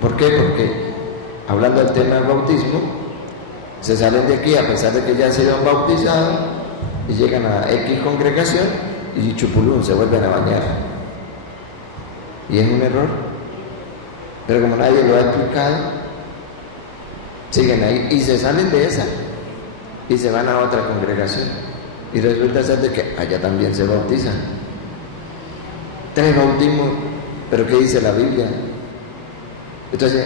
¿Por qué? Porque hablando del tema del bautismo, se salen de aquí a pesar de que ya han sido bautizados y llegan a X congregación y chupulún, se vuelven a bañar. Y es un error. Pero como nadie lo ha explicado, siguen ahí y se salen de esa y se van a otra congregación. Y resulta ser de que allá también se bautizan. 3 bautismos, pero ¿qué dice la Biblia? Entonces,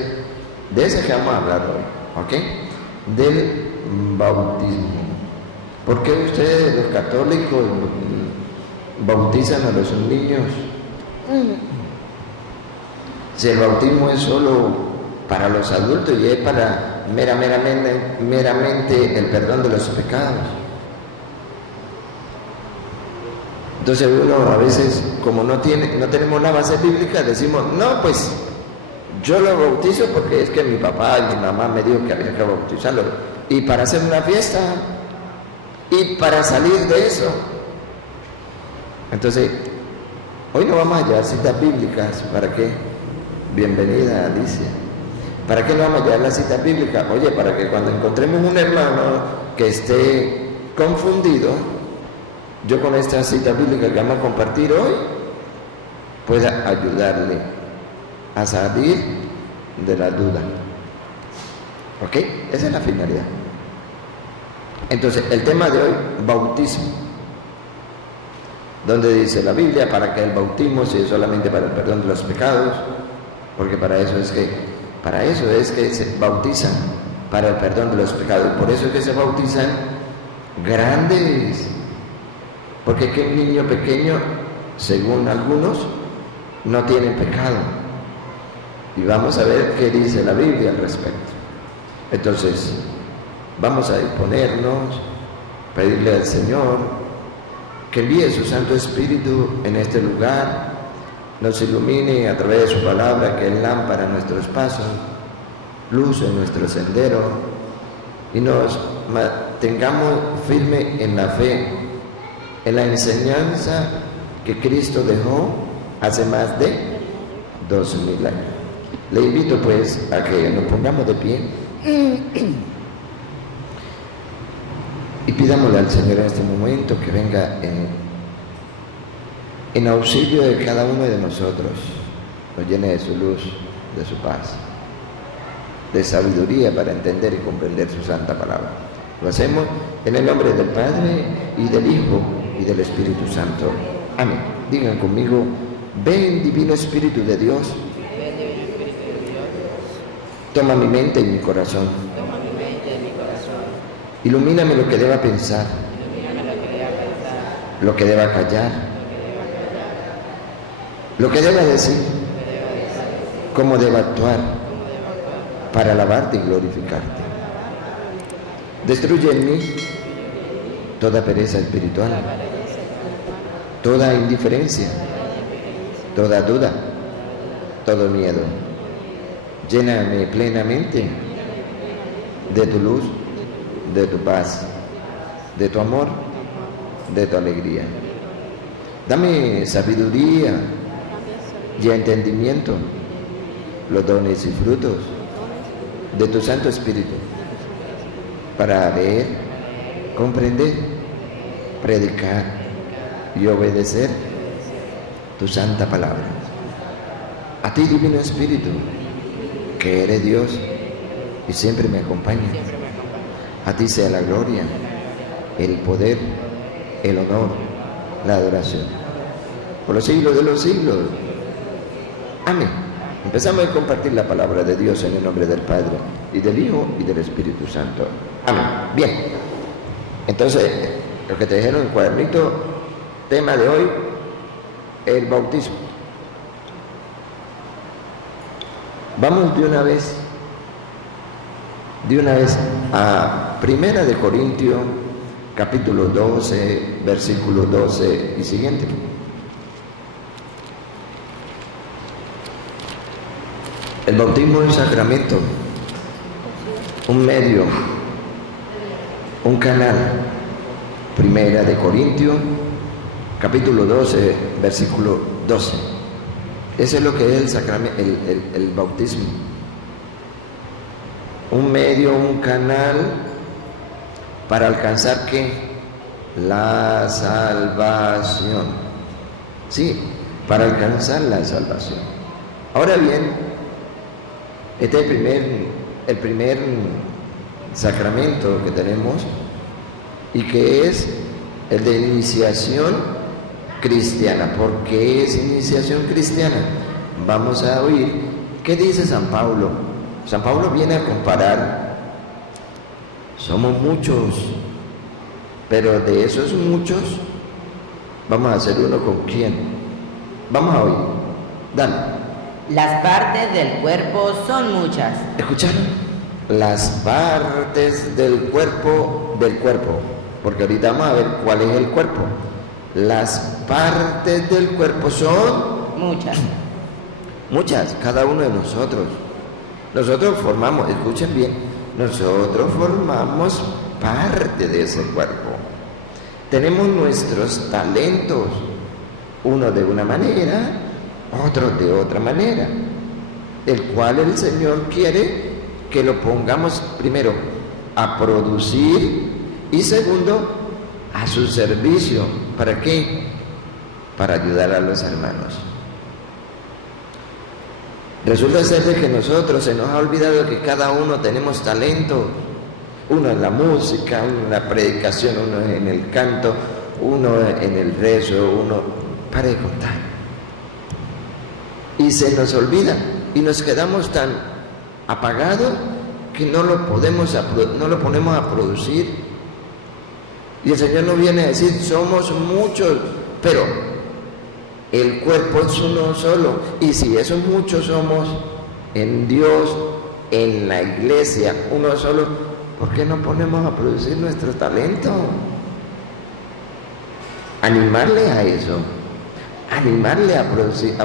de eso que vamos a hablar hoy, ¿ok? Del bautismo. ¿Por qué ustedes, los católicos, bautizan a los niños? Si el bautismo es solo para los adultos y es para meramente el perdón de los pecados. Entonces uno a veces, como no tenemos la base bíblica, decimos, no, pues yo lo bautizo porque es que mi papá y mi mamá me dijo que había que bautizarlo. Y para hacer una fiesta, y para salir de eso. Entonces, hoy no vamos a llevar citas bíblicas. ¿Para qué? Bienvenida, Alicia. ¿Para qué no vamos a llevar las citas bíblicas? Oye, para que cuando encontremos un hermano que esté confundido, yo con esta cita bíblica que vamos a compartir hoy, pueda ayudarle a salir de la duda. ¿Ok? Esa es la finalidad. Entonces, el tema de hoy, bautismo. Donde dice la Biblia, para que el bautismo sea solamente para el perdón de los pecados, porque para eso es que se bautizan, para el perdón de los pecados. Por eso es que se bautizan grandes, porque es que un niño pequeño, según algunos, no tiene pecado. Y vamos a ver qué dice la Biblia al respecto. Entonces, vamos a disponernos, pedirle al Señor que envíe su Santo Espíritu en este lugar, nos ilumine a través de su palabra, que es lámpara en nuestros pasos, luz en nuestro sendero, y nos mantengamos firme en la fe, en la enseñanza que Cristo dejó hace más de 2000 años. Le invito pues a que nos pongamos de pie y pidámosle al Señor en este momento que venga en auxilio de cada uno de nosotros, nos llene de su luz, de su paz, de sabiduría para entender y comprender su santa palabra. Lo hacemos en el nombre del Padre y del Hijo y del Espíritu Santo. Amén. Digan conmigo, ven Divino Espíritu de Dios, toma mi mente y mi corazón, ilumíname lo que deba pensar, lo que deba callar, lo que deba decir, cómo deba actuar para alabarte y glorificarte. Destruye en mí toda pereza espiritual, toda indiferencia, toda duda, todo miedo. Lléname plenamente de tu luz, de tu paz, de tu amor, de tu alegría. Dame sabiduría y entendimiento, los dones y frutos de tu Santo Espíritu, para ver, comprender, predicar y obedecer tu santa palabra. A ti, Divino Espíritu, que eres Dios y siempre me acompañas. A ti sea la gloria, el poder, el honor, la adoración, por los siglos de los siglos. Amén. Empezamos a compartir la palabra de Dios en el nombre del Padre, y del Hijo, y del Espíritu Santo. Amén. Bien. Entonces, lo que te dijeron en el cuadernito, tema de hoy, el bautismo. Vamos de una vez a Primera de Corintios, capítulo 12, versículo 12 y siguiente. El bautismo es un sacramento, un medio, un canal. Primera de Corintios, capítulo 12, versículo 12. Eso es lo que es el bautismo. un medio, un canal para alcanzar ¿qué? La salvación. Sí, para alcanzar la salvación. Ahora bien, este es el primer sacramento que tenemos y que es el de iniciación cristiana. ¿Por qué es iniciación cristiana? Vamos a oír qué dice San Pablo. San Pablo viene a comparar, somos muchos, pero de esos muchos vamos a hacer uno con quién. Vamos a oír, dale. Las partes del cuerpo son muchas. ¿Escucharon? Las partes del cuerpo, porque ahorita vamos a ver cuál es el cuerpo. Las partes del cuerpo son muchas, cada uno de nosotros. Nosotros formamos, escuchen bien, nosotros formamos parte de ese cuerpo. Tenemos nuestros talentos, uno de una manera, otro de otra manera, el cual el Señor quiere que lo pongamos primero a producir y segundo a su servicio. ¿Para qué? Para ayudar a los hermanos. Resulta ser de que nosotros se nos ha olvidado que cada uno tenemos talento. Uno en la música, uno en la predicación, uno en el canto, uno en el rezo, uno para de contar. Y se nos olvida y nos quedamos tan apagados que no lo ponemos a producir. Y el Señor nos viene a decir, somos muchos, pero el cuerpo es uno solo. Y si esos muchos somos en Dios, en la iglesia, uno solo, ¿por qué no ponemos a producir nuestro talento? Animarle a eso, animarle a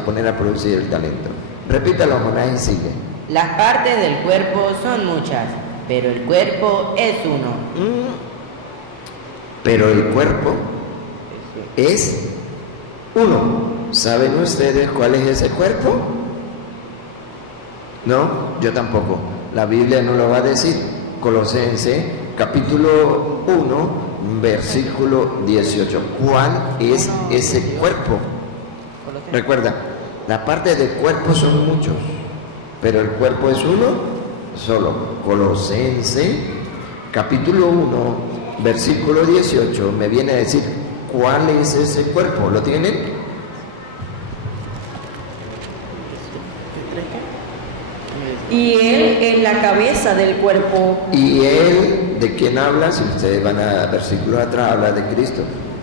poner a producir el talento. Repítalo, Jonás, y sigue. Las partes del cuerpo son muchas, pero el cuerpo es uno. Pero el cuerpo es uno. ¿Saben ustedes cuál es ese cuerpo? No, yo tampoco. La Biblia no lo va a decir. Colosenses, capítulo 1, versículo 18. ¿Cuál es ese cuerpo? Recuerda, la parte del cuerpo son muchos, pero el cuerpo es uno solo. Colosenses, capítulo 1, versículo 18, me viene a decir cuál es ese cuerpo. ¿Lo tienen? Y Él es la cabeza del cuerpo. ¿Y Él de quién habla? Si ustedes van a versículos atrás, habla de Cristo.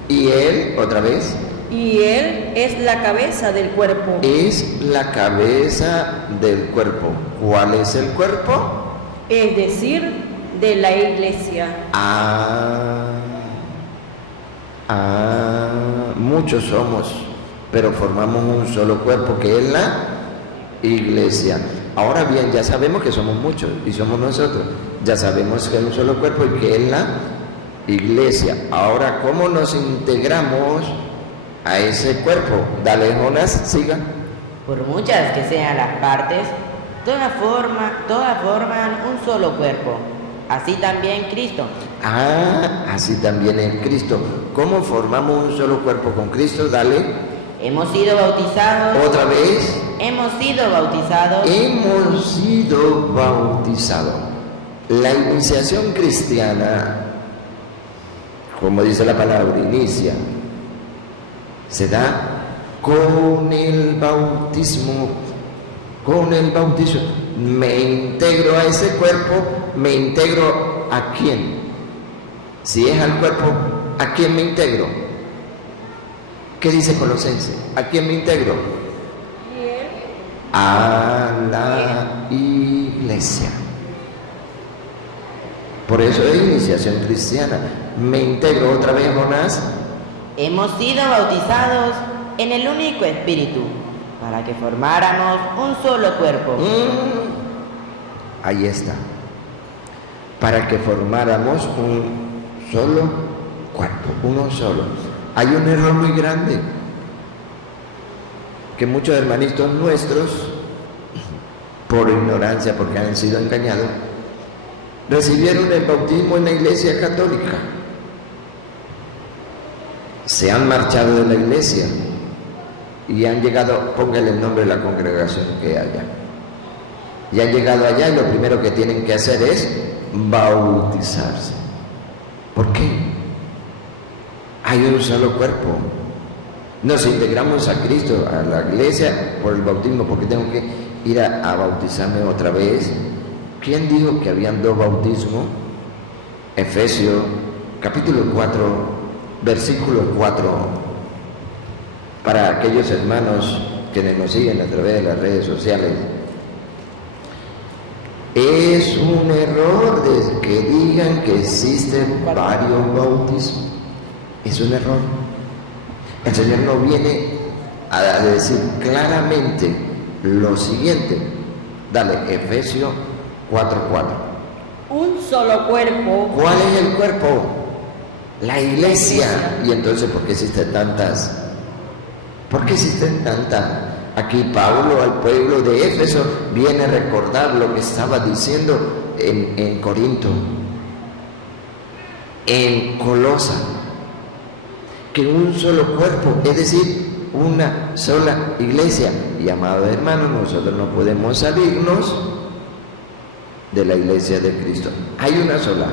¿Y Él, otra vez? Y Él es la cabeza del cuerpo. Es la cabeza del cuerpo. ¿Cuál es el cuerpo? Es decir, de la iglesia. Muchos somos, pero formamos un solo cuerpo que es la iglesia. Ahora bien, ya sabemos que somos muchos y somos nosotros. Ya sabemos que es un solo cuerpo y que es la iglesia. Ahora, ¿cómo nos integramos a ese cuerpo? Dale, Jonás, siga. Por muchas que sean las partes, todas forman un solo cuerpo. Así también Cristo. Así también en Cristo. ¿Cómo formamos un solo cuerpo con Cristo? Dale. Hemos sido bautizados. ¿Otra vez? Hemos sido bautizados. Hemos sido bautizados. La iniciación cristiana, como dice la palabra, inicia, se da con el bautismo. Con el bautismo. Me integro a ese cuerpo. ¿Me integro a quién? Si es al cuerpo, ¿a quién me integro? ¿Qué dice Colosenses? ¿A quién me integro? A la iglesia. Por eso es iniciación cristiana. Me integro otra vez, Jonás. Hemos sido bautizados en el único Espíritu, para que formáramos un solo cuerpo. Ahí está. Para que formáramos un solo cuerpo, uno solo. Hay un error muy grande que muchos hermanitos nuestros, por ignorancia, porque han sido engañados, recibieron el bautismo en la Iglesia Católica, se han marchado de la iglesia y han llegado, póngale el nombre de la congregación que haya, y han llegado allá y lo primero que tienen que hacer es bautizarse. ¿Por qué? Hay un solo cuerpo. Nos integramos a Cristo, a la iglesia, por el bautismo, porque tengo que ir a bautizarme otra vez. ¿Quién dijo que habían dos bautismos? Efesios capítulo 4, versículo 4. Para aquellos hermanos que nos siguen a través de las redes sociales, es un error de que digan que existen varios bautismos. Es un error. El Señor nos viene a decir claramente lo siguiente. Dale, Efesios 4:4. Un solo cuerpo. ¿Cuál es el cuerpo? La iglesia. Y entonces, ¿por qué existen tantas? ¿Por qué existen tantas? Aquí Pablo al pueblo de Éfeso viene a recordar lo que estaba diciendo en Corinto, en Colosa, que un solo cuerpo, es decir, una sola iglesia. Y amados hermanos, nosotros no podemos salirnos de la iglesia de Cristo. Hay una sola,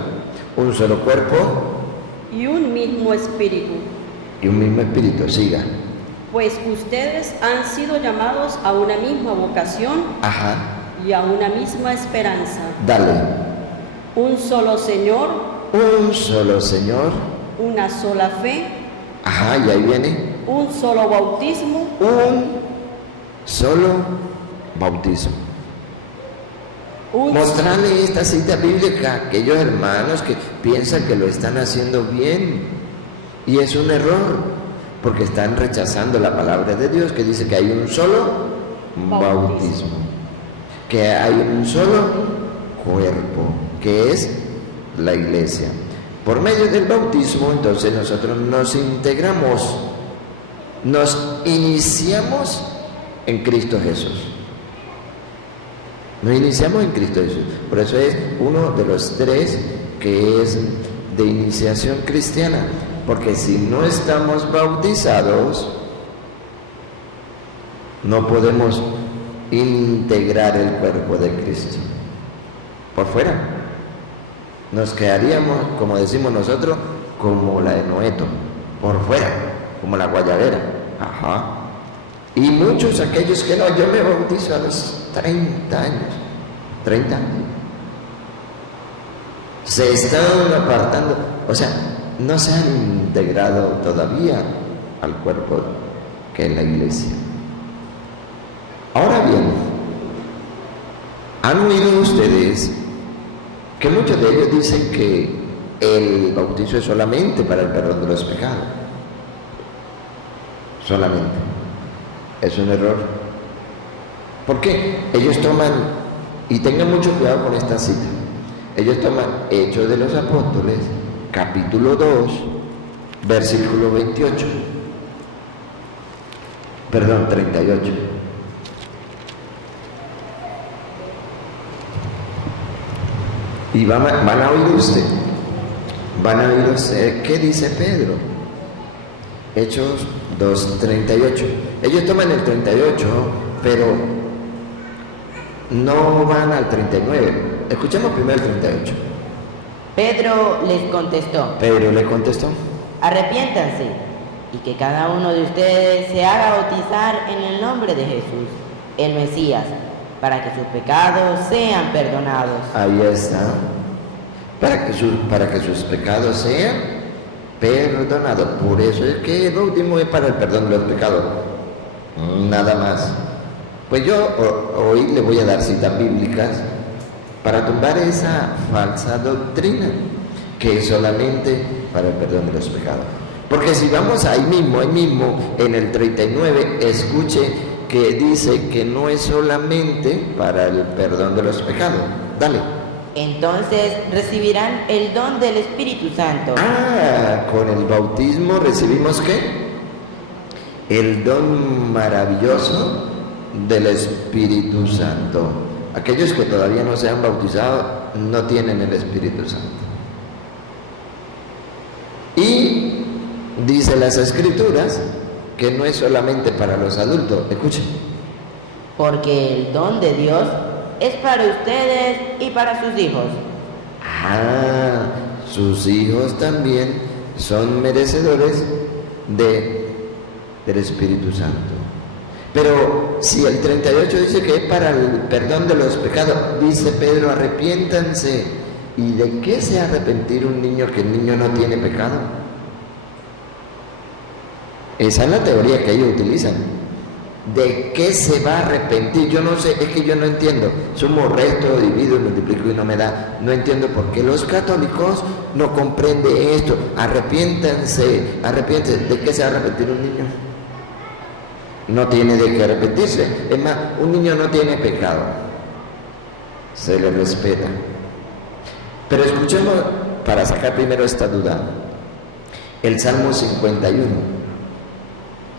un solo cuerpo Y un mismo espíritu. y un mismo espíritu. Siga. Pues ustedes han sido llamados a una misma vocación Ajá. y a una misma esperanza. Dale. Un solo Señor, Un solo Señor. una sola fe, Ajá, y ahí viene. un solo bautismo, Un solo bautismo. un Mostrarle esta cita bíblica a aquellos hermanos que piensan que lo están haciendo bien. Y es un error, porque están rechazando la palabra de Dios, que dice que hay un solo bautismo, que hay un solo cuerpo, que es la iglesia. Por medio del bautismo, entonces nosotros nos integramos, nos iniciamos en Cristo Jesús. Nos iniciamos en Cristo Jesús. Por eso es uno de los tres que es de iniciación cristiana. Porque si no estamos bautizados, no podemos integrar el cuerpo de Cristo. Por fuera. Nos quedaríamos, como decimos nosotros, como la de Noeto. Por fuera, como la guayabera. Ajá. Y muchos aquellos que no, yo me bautizo a los 30 años. 30 años. Se están apartando. O sea, no se han integrado todavía al cuerpo que es la iglesia. Ahora bien, ¿han oído ustedes que muchos de ellos dicen que el bautizo es solamente para el perdón de los pecados? Solamente. Es un error. ¿Por qué? Ellos toman, y tengan mucho cuidado con esta cita, ellos toman Hechos de los Apóstoles, capítulo 2, versículo 28. Perdón, 38. Y van a oír usted. Van a oír usted. ¿Qué dice Pedro? Hechos 2:38. Ellos toman el 38, pero no van al 39. Escuchemos primero el 38. Pedro les contestó: Pedro le contestó: arrepiéntanse y que cada uno de ustedes se haga bautizar en el nombre de Jesús, el Mesías, para que sus pecados sean perdonados. Ahí está. Para que sus pecados sean perdonados. Por eso es que el bautismo es para el perdón de los pecados. Nada más. Pues yo hoy le voy a dar citas bíblicas para tumbar esa falsa doctrina que es solamente para el perdón de los pecados. Porque si vamos ahí mismo en el 39, escuche que dice que no es solamente para el perdón de los pecados. Dale. Entonces recibirán el don del Espíritu Santo. Con el bautismo recibimos ¿qué? El don maravilloso del Espíritu Santo. aquellos que todavía no se han bautizado no tienen el Espíritu Santo. Y dice las Escrituras que no es solamente para los adultos. Escuchen. Porque el don de Dios es para ustedes y para sus hijos. Ah, sus hijos también son merecedores del Espíritu Santo. Pero si el 38 dice que es para el perdón de los pecados, dice Pedro, arrepiéntanse. ¿Y de qué se arrepentir un niño que el niño no tiene pecado? Esa es la teoría que ellos utilizan. ¿De qué se va a arrepentir? Yo no sé, es que yo no entiendo. Sumo, resto, divido y multiplico y no me da. No entiendo por qué los católicos no comprenden esto. Arrepiéntanse, arrepiéntanse. ¿De qué se va a arrepentir un niño? No tiene de qué arrepentirse. Es más, un niño no tiene pecado. Se le respeta. Pero escuchemos, para sacar primero esta duda, el Salmo 51.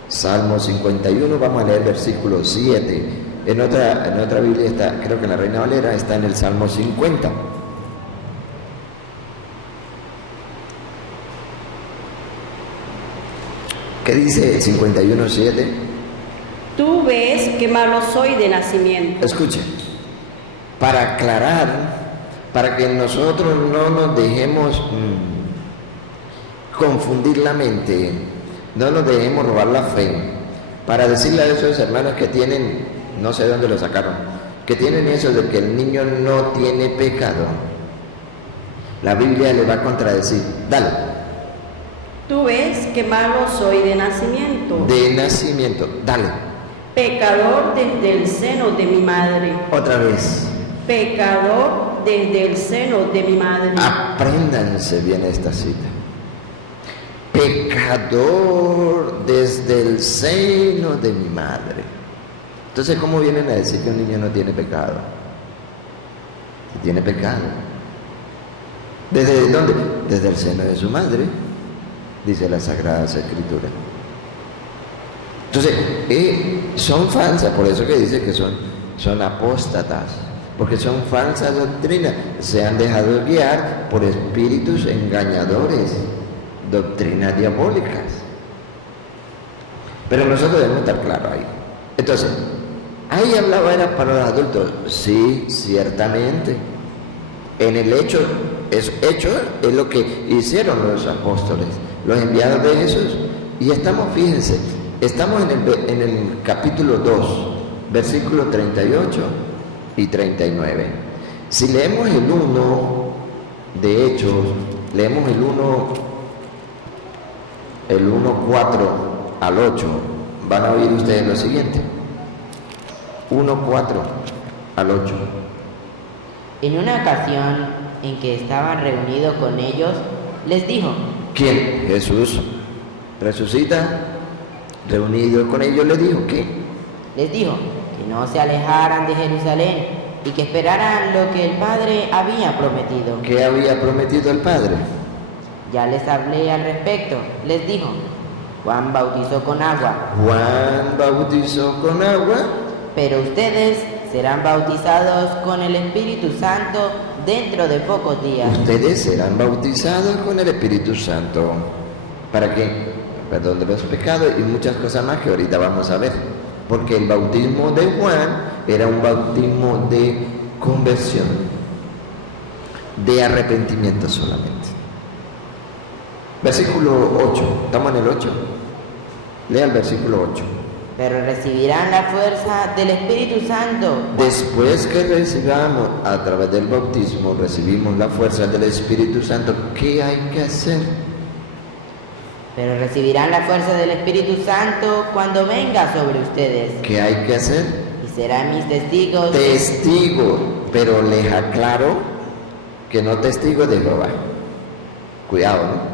Salmo 51, vamos a leer versículo 7. En otra Biblia está, creo que en la Reina Valera, está en el Salmo 50. ¿Qué dice el 51:7? Tú ves que malo soy de nacimiento. Escuchen, para aclarar, para que nosotros no nos dejemos confundir la mente, no nos dejemos robar la fe, para decirle a esos hermanos que tienen, no sé dónde lo sacaron, que tienen eso de que el niño no tiene pecado, la Biblia le va a contradecir. Dale. Tú ves que malo soy de nacimiento. De nacimiento, dale. Pecador desde el seno de mi madre. Otra vez. Pecador desde el seno de mi madre. Apréndanse bien esta cita. Pecador desde el seno de mi madre. Entonces, ¿cómo vienen a decir que un niño no tiene pecado? Si tiene pecado. ¿Desde dónde? Desde el seno de su madre, dice las Sagradas Escrituras. Entonces, son falsas, por eso que dice que son apóstatas, porque son falsas doctrinas, se han dejado guiar por espíritus engañadores, doctrinas diabólicas. Pero nosotros debemos estar claros ahí. Entonces, ahí hablaba era para los adultos, sí, ciertamente. En el hecho es lo que hicieron los apóstoles, los enviados de Jesús. Y estamos, fíjense, estamos en el capítulo 2, versículos 38 y 39. Si leemos el 1 de Hechos, leemos el 1:4 al 8, van a oír ustedes lo siguiente. 1:4 al 8. En una ocasión en que estaban reunidos con ellos, les dijo: ¿Quién? Jesús resucita, reunido con ellos, les dijo, ¿qué? Les dijo que no se alejaran de Jerusalén y que esperaran lo que el Padre había prometido. ¿Qué había prometido el Padre? Ya les hablé al respecto. Les dijo: Juan bautizó con agua. Juan bautizó con agua, pero ustedes serán bautizados con el Espíritu Santo dentro de pocos días. Ustedes serán bautizados con el Espíritu Santo. ¿Para qué? Perdón de los pecados y muchas cosas más que ahorita vamos a ver. Porque el bautismo de Juan era un bautismo de conversión, de arrepentimiento solamente. Versículo 8, estamos en el 8. Lea el versículo 8. Pero recibirán la fuerza del Espíritu Santo. Después que recibamos, a través del bautismo, recibimos la fuerza del Espíritu Santo, ¿qué hay que hacer? Pero recibirán la fuerza del Espíritu Santo cuando venga sobre ustedes. ¿Qué hay que hacer? Y serán mis testigos. Testigos, pero les aclaro que no testigos de Jehová. Cuidado, ¿no?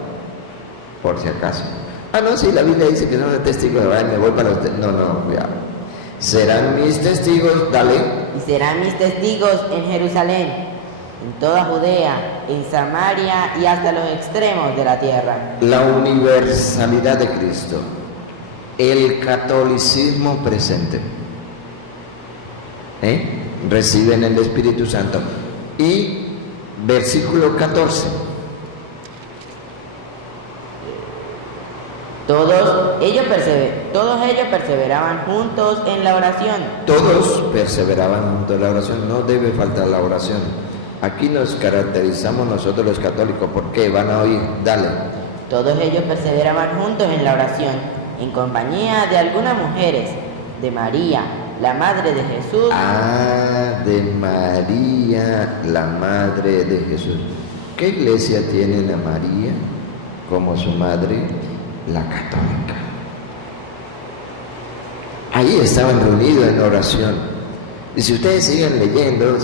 Por si acaso. Ah, no, sí, la Biblia dice que no son testigos de Jehová y me voy para usted. No, cuidado. Serán mis testigos, dale. Y serán mis testigos en Jerusalén, en toda Judea, en Samaria y hasta los extremos de la tierra. La universalidad de Cristo, el catolicismo presente. reciben el Espíritu Santo. Y versículo 14. Todos ellos perseveraban juntos en la oración. Todos perseveraban juntos en la oración. No debe faltar la oración. Aquí nos caracterizamos nosotros los católicos. ¿Por qué? Van a oír. Dale. Todos ellos perseveraban juntos en la oración, en compañía de algunas mujeres, de María, la madre de Jesús. De María, la madre de Jesús. ¿Qué iglesia tienen a María como su madre? La católica. Ahí estaban reunidos en oración. Y si ustedes siguen leyendo,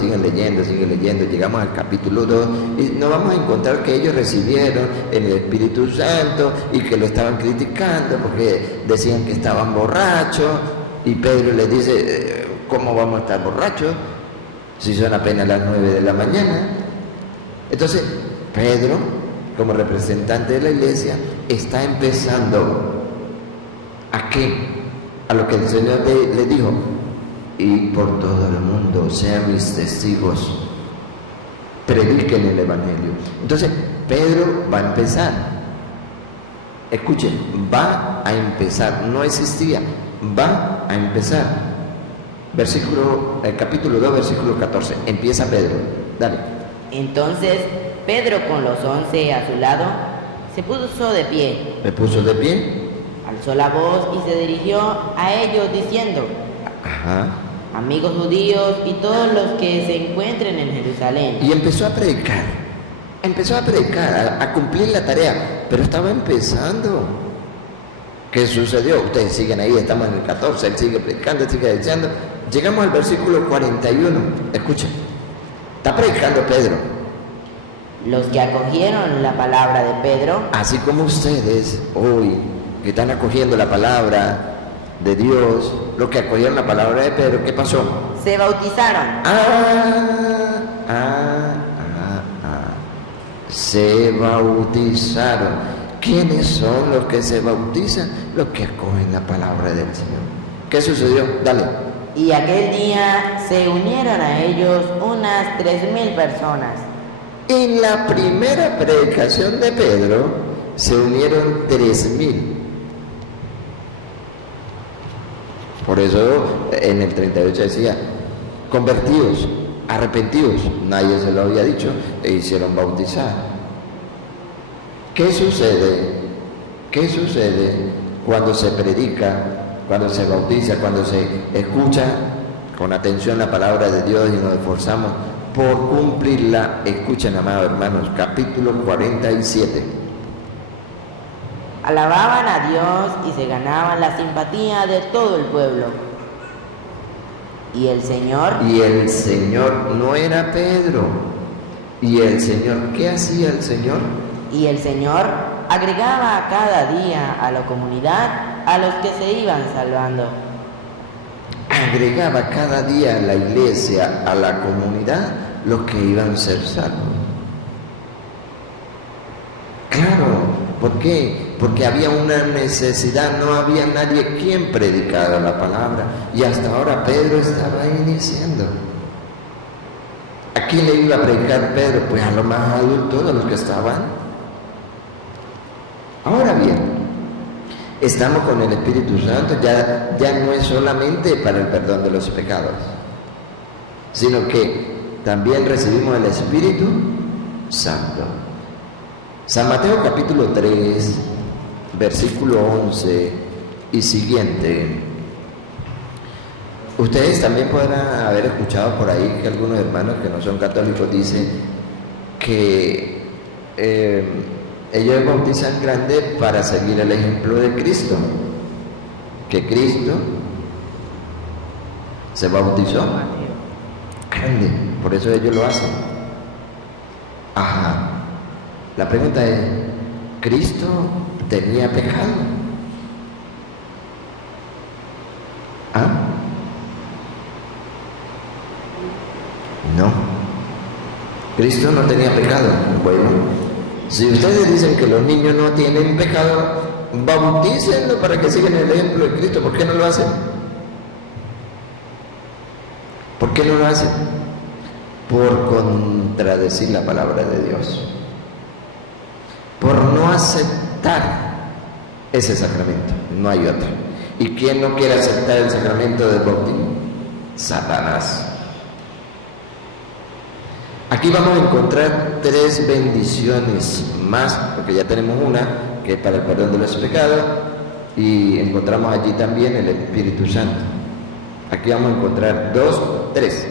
llegamos al capítulo 2 y nos vamos a encontrar que ellos recibieron el Espíritu Santo y que lo estaban criticando porque decían que estaban borrachos. Y Pedro les dice, ¿cómo vamos a estar borrachos si son apenas las 9 de la mañana? Entonces, Pedro, como representante de la iglesia, está empezando ¿a qué? A lo que el Señor le dijo: y por todo el mundo sean mis testigos, prediquen el Evangelio. Entonces, Pedro va a empezar. Escuchen, va a empezar, no existía, va a empezar. Capítulo 2, versículo 14. Empieza Pedro, dale. Entonces Pedro, con los 11 a su lado, se puso de pie. ¿Me puso de pie? Alzó la voz y se dirigió a ellos diciendo: amigos judíos y todos los que se encuentren en Jerusalén. Y empezó a predicar, a cumplir la tarea, pero estaba empezando. ¿Qué sucedió? Ustedes siguen ahí, estamos en el 14, él sigue predicando, sigue diciendo. Llegamos al versículo 41, escuchen, está predicando Pedro. Los que acogieron la palabra de Pedro, así como ustedes hoy, que están acogiendo la palabra de Dios, los que acogieron la palabra de Pedro, ¿qué pasó? Se bautizaron. Se bautizaron. ¿Quiénes son los que se bautizan? Los que acogen la palabra del Señor. ¿Qué sucedió? Dale. Y aquel día se unieron a ellos unas 3,000 personas. En la primera predicación de Pedro se unieron 3,000. Por eso en el 38 decía: convertidos, arrepentidos. Nadie se lo había dicho e hicieron bautizar. ¿Qué sucede? ¿Qué sucede cuando se predica, cuando se bautiza, cuando se escucha con atención la palabra de Dios y nos esforzamos por cumplirla? Escuchen, amados hermanos, capítulo 47. Alababan a Dios y se ganaban la simpatía de todo el pueblo. Y el Señor no era Pedro. ¿Y el Señor qué hacía el Señor? Y el Señor agregaba cada día a la comunidad a los que se iban salvando. Agregaba cada día a la iglesia, a la comunidad, los que iban a ser salvos. Claro, ¿por qué? Porque había una necesidad, no había nadie quien predicara la palabra. Y hasta ahora Pedro estaba iniciando. ¿A quién le iba a predicar Pedro? Pues a los más adultos, a los que estaban. Ahora bien, estamos con el Espíritu Santo, ya no es solamente para el perdón de los pecados, sino que también recibimos el Espíritu Santo. San Mateo capítulo 3, versículo 11 y siguiente. Ustedes también podrán haber escuchado por ahí que algunos hermanos que no son católicos dicen que ellos bautizan grande para seguir el ejemplo de Cristo, que Cristo se bautizó grande, por eso ellos lo hacen. La pregunta es: ¿Cristo tenía pecado? No, Cristo no tenía pecado. Bueno, si ustedes dicen que los niños no tienen pecado, bautícenlo para que sigan el ejemplo de Cristo. ¿Por qué no lo hacen? ¿Por qué no lo hacen? Por contradecir la palabra de Dios, por no aceptar ese sacramento, no hay otro. ¿Y quién no quiere aceptar el sacramento del bautismo? Satanás. Aquí vamos a encontrar 3 bendiciones más, porque ya tenemos una, que es para el perdón de los pecados, y encontramos allí también el Espíritu Santo. Aquí vamos a encontrar 2, 3.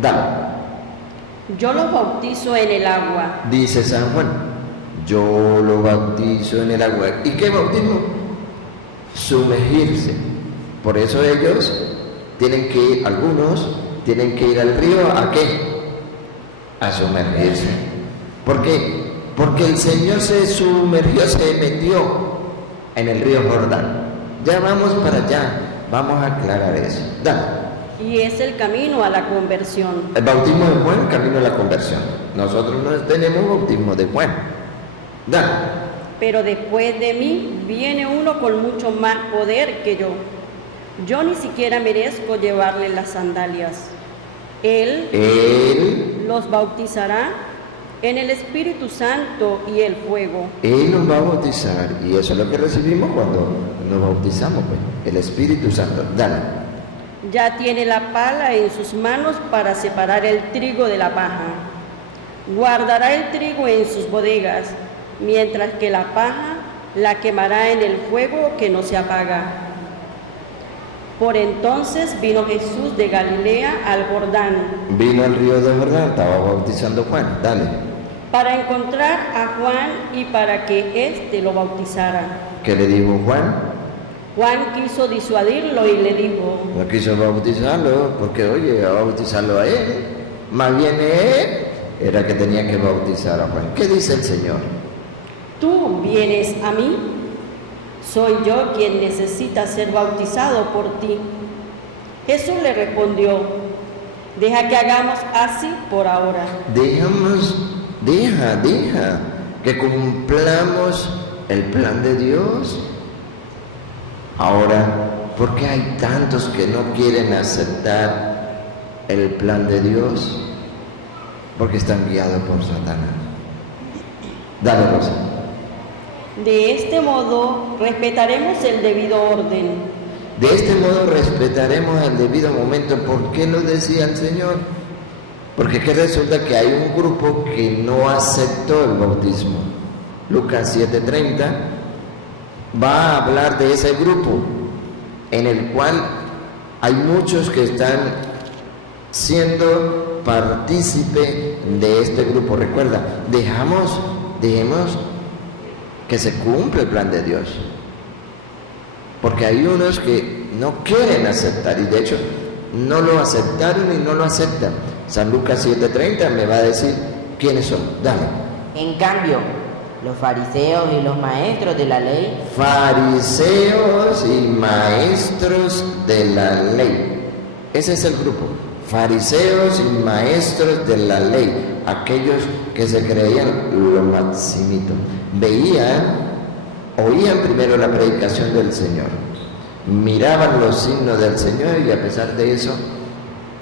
Dale. Yo los bautizo en el agua. Dice San Juan, yo lo bautizo en el agua. ¿Y qué bautismo? Sumergirse. Por eso ellos tienen que ir, algunos tienen que ir al río, ¿a qué? A sumergirse. ¿Por qué? Porque el Señor se sumergió, se metió en el río Jordán. Ya vamos para allá, vamos a aclarar eso. Dale. Y es el camino a la conversión. El bautismo de Juan, camino a la conversión. Nosotros no tenemos bautismo de Juan. Dale. Pero después de mí viene uno con mucho más poder que yo. Yo ni siquiera merezco llevarle las sandalias. Él los bautizará en el Espíritu Santo y el fuego. Él nos va a bautizar, y eso es lo que recibimos cuando nos bautizamos, pues, el Espíritu Santo. Dale. Ya tiene la pala en sus manos para separar el trigo de la paja. Guardará el trigo en sus bodegas, mientras que la paja la quemará en el fuego que no se apaga. Por entonces vino Jesús de Galilea al Jordán. Vino al río de Jordán, estaba bautizando Juan. Dale. Para encontrar a Juan y para que éste lo bautizara. ¿Qué le dijo Juan? Juan quiso disuadirlo y le dijo: No quiso bautizarlo, porque oye, a bautizarlo a él. Más bien él era que tenía que bautizar a Juan. ¿Qué dice el Señor? ¿Tú vienes a mí? Soy yo quien necesita ser bautizado por ti. Jesús le respondió: deja que hagamos así por ahora. Deja que cumplamos el plan de Dios. Ahora, ¿por qué hay tantos que no quieren aceptar el plan de Dios? Porque están guiados por Satanás. Dale, Rosa. De este modo respetaremos el debido orden. De este modo respetaremos el debido momento. ¿Por qué lo decía el Señor? Porque que resulta que hay un grupo que no aceptó el bautismo. Lucas 7:30 va a hablar de ese grupo, en el cual hay muchos que están siendo partícipe de este grupo. Recuerda, dejemos que se cumpla el plan de Dios, porque hay unos que no quieren aceptar, y de hecho no lo aceptaron y no lo aceptan. San Lucas 7:30 me va a decir quiénes son. Dale. En cambio, los fariseos y los maestros de la ley. Fariseos y maestros de la ley. Ese es el grupo. Fariseos y maestros de la ley. Aquellos que se creían lo maximito. Oían primero la predicación del Señor. Miraban los signos del Señor y a pesar de eso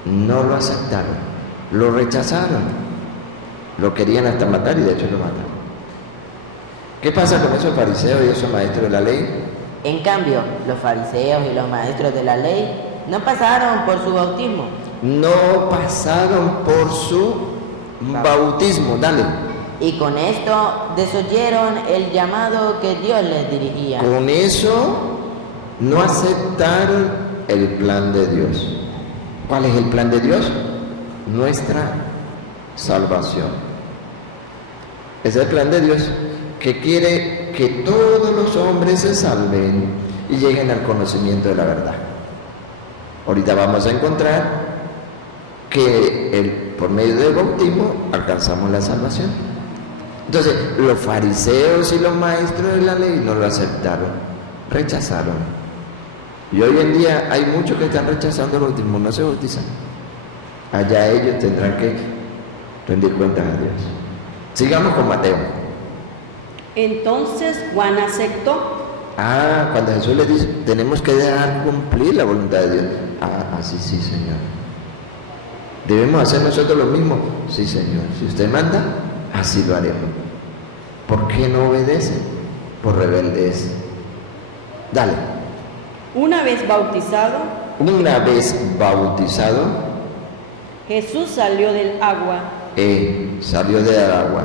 no lo aceptaron. Lo rechazaron. Lo querían hasta matar y de hecho lo mataron. ¿Qué pasa con esos fariseos y esos maestros de la ley? En cambio, los fariseos y los maestros de la ley no pasaron por su bautismo. No pasaron por su bautismo. Dale. Y con esto desoyeron el llamado que Dios les dirigía. Con eso no aceptaron el plan de Dios. ¿Cuál es el plan de Dios? Nuestra salvación. Es el plan de Dios, que quiere que todos los hombres se salven y lleguen al conocimiento de la verdad. Ahorita vamos a encontrar que por medio del bautismo alcanzamos la salvación. Entonces, los fariseos y los maestros de la ley no lo aceptaron, rechazaron. Y hoy en día hay muchos que están rechazando el bautismo, no se bautizan. Allá ellos tendrán que rendir cuentas a Dios. Sigamos con Mateo. Entonces Juan aceptó. Cuando Jesús le dice, tenemos que dejar cumplir la voluntad de Dios. Sí, Señor. ¿Debemos hacer nosotros lo mismo? Sí, Señor. Si usted manda, así lo haremos. ¿Por qué no obedece? Por rebeldes. Dale. Una vez bautizado, Jesús salió del agua. Salió del agua.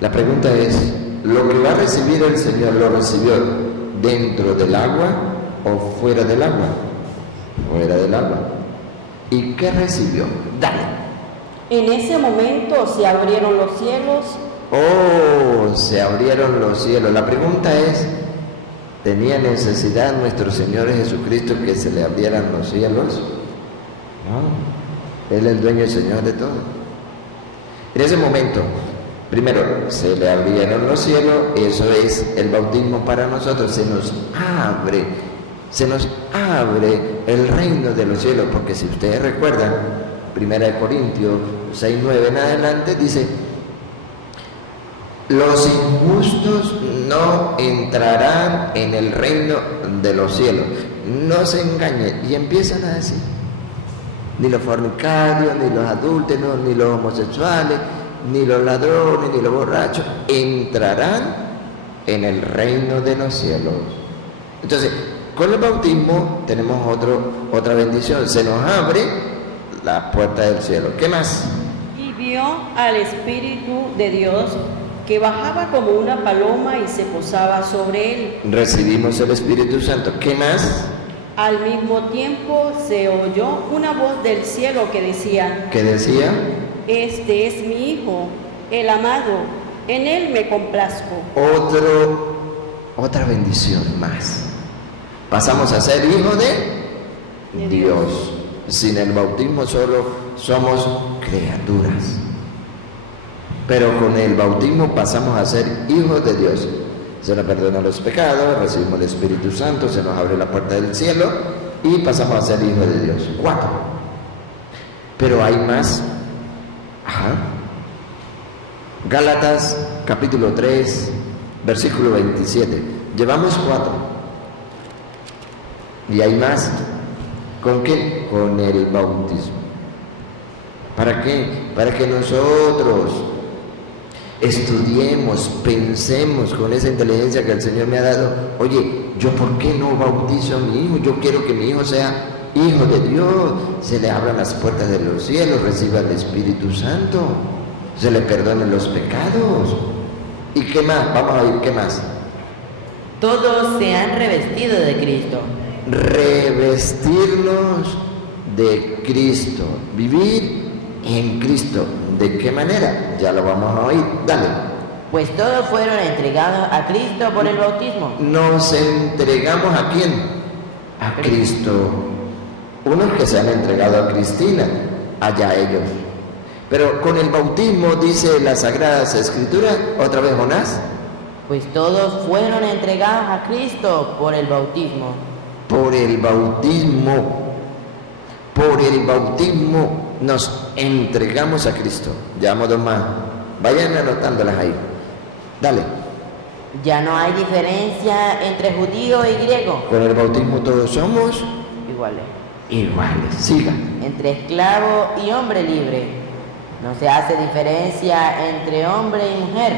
La pregunta es, ¿lo que va a recibir el Señor lo recibió dentro del agua o fuera del agua? Fuera del agua. ¿Y qué recibió? Dale. En ese momento se abrieron los cielos. Se abrieron los cielos. La pregunta es, ¿tenía necesidad nuestro Señor Jesucristo que se le abrieran los cielos? No. Él es el dueño y Señor de todo. En ese momento, primero, se le abrieron los cielos, eso es el bautismo para nosotros, se nos abre el reino de los cielos, porque si ustedes recuerdan, 1 Corintios 6:9 en adelante, dice, los injustos no entrarán en el reino de los cielos, no se engañen, y empiezan a decir, ni los fornicarios, ni los adúlteros, ni los homosexuales, ni los ladrones, ni los borrachos, entrarán en el reino de los cielos. Entonces, con el bautismo tenemos otra bendición, se nos abre la puerta del cielo. ¿Qué más? Y vio al Espíritu de Dios que bajaba como una paloma y se posaba sobre él. Recibimos el Espíritu Santo. ¿Qué más? Al mismo tiempo se oyó una voz del cielo que decía, ¿qué decía? Este es mi Hijo, el amado, en él me complazco. Otra bendición más. Pasamos a ser hijos de Dios. Sin el bautismo solo somos criaturas. Pero con el bautismo pasamos a ser hijos de Dios. Se nos perdonan los pecados, recibimos el Espíritu Santo, se nos abre la puerta del cielo y pasamos a ser hijos de Dios. 4. Pero hay más. Gálatas capítulo 3, versículo 27. Llevamos 4. Y hay más. ¿Con qué? Con el bautismo. ¿Para qué? Para que nosotros estudiemos, pensemos con esa inteligencia que el Señor me ha dado. Oye, ¿yo por qué no bautizo a mi hijo? Yo quiero que mi hijo sea hijo de Dios, se le abran las puertas de los cielos, reciba el Espíritu Santo, se le perdonen los pecados. ¿Y qué más? Vamos a ver, ¿qué más? Todos se han revestido de Cristo. Revestirnos de Cristo, vivir en Cristo. ¿De qué manera? Ya lo vamos a oír. Dale. Pues todos fueron entregados a Cristo por el bautismo. ¿Nos entregamos a quién? A Cristo. Unos que se han entregado a Cristina, allá ellos. Pero con el bautismo, dice las Sagradas Escrituras, otra vez Jonás. Pues todos fueron entregados a Cristo por el bautismo. Por el bautismo. Por el bautismo nos entregamos a Cristo. Llevamos 2 más. Vayan anotándolas ahí. Dale. Ya no hay diferencia entre judío y griego. Con el bautismo todos somos iguales. Siga. Entre esclavo y hombre libre. No se hace diferencia entre hombre y mujer,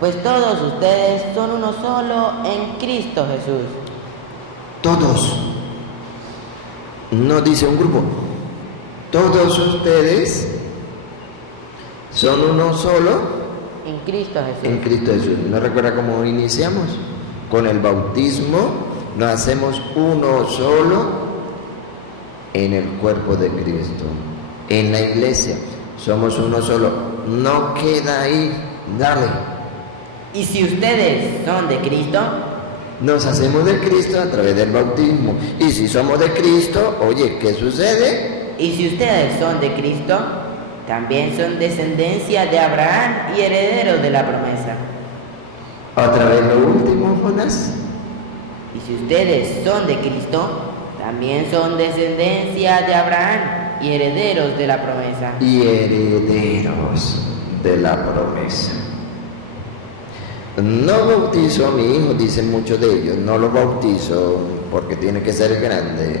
pues todos ustedes son uno solo en Cristo Jesús. Todos. No dice un grupo. Todos ustedes son uno solo en Cristo Jesús. En Cristo Jesús. ¿No recuerda cómo iniciamos? Con el bautismo nos hacemos uno solo en el cuerpo de Cristo. En la iglesia somos uno solo. No queda ahí. Dale. Y si ustedes son de Cristo, nos hacemos de Cristo a través del bautismo. Y si somos de Cristo, oye, ¿qué sucede? Y si ustedes son de Cristo, también son descendencia de Abraham y herederos de la promesa. Otra vez lo último, Jonás. Y si ustedes son de Cristo, también son descendencia de Abraham y herederos de la promesa. Y herederos de la promesa. No bautizo a mi hijo, dicen muchos de ellos, no lo bautizo porque tiene que ser grande.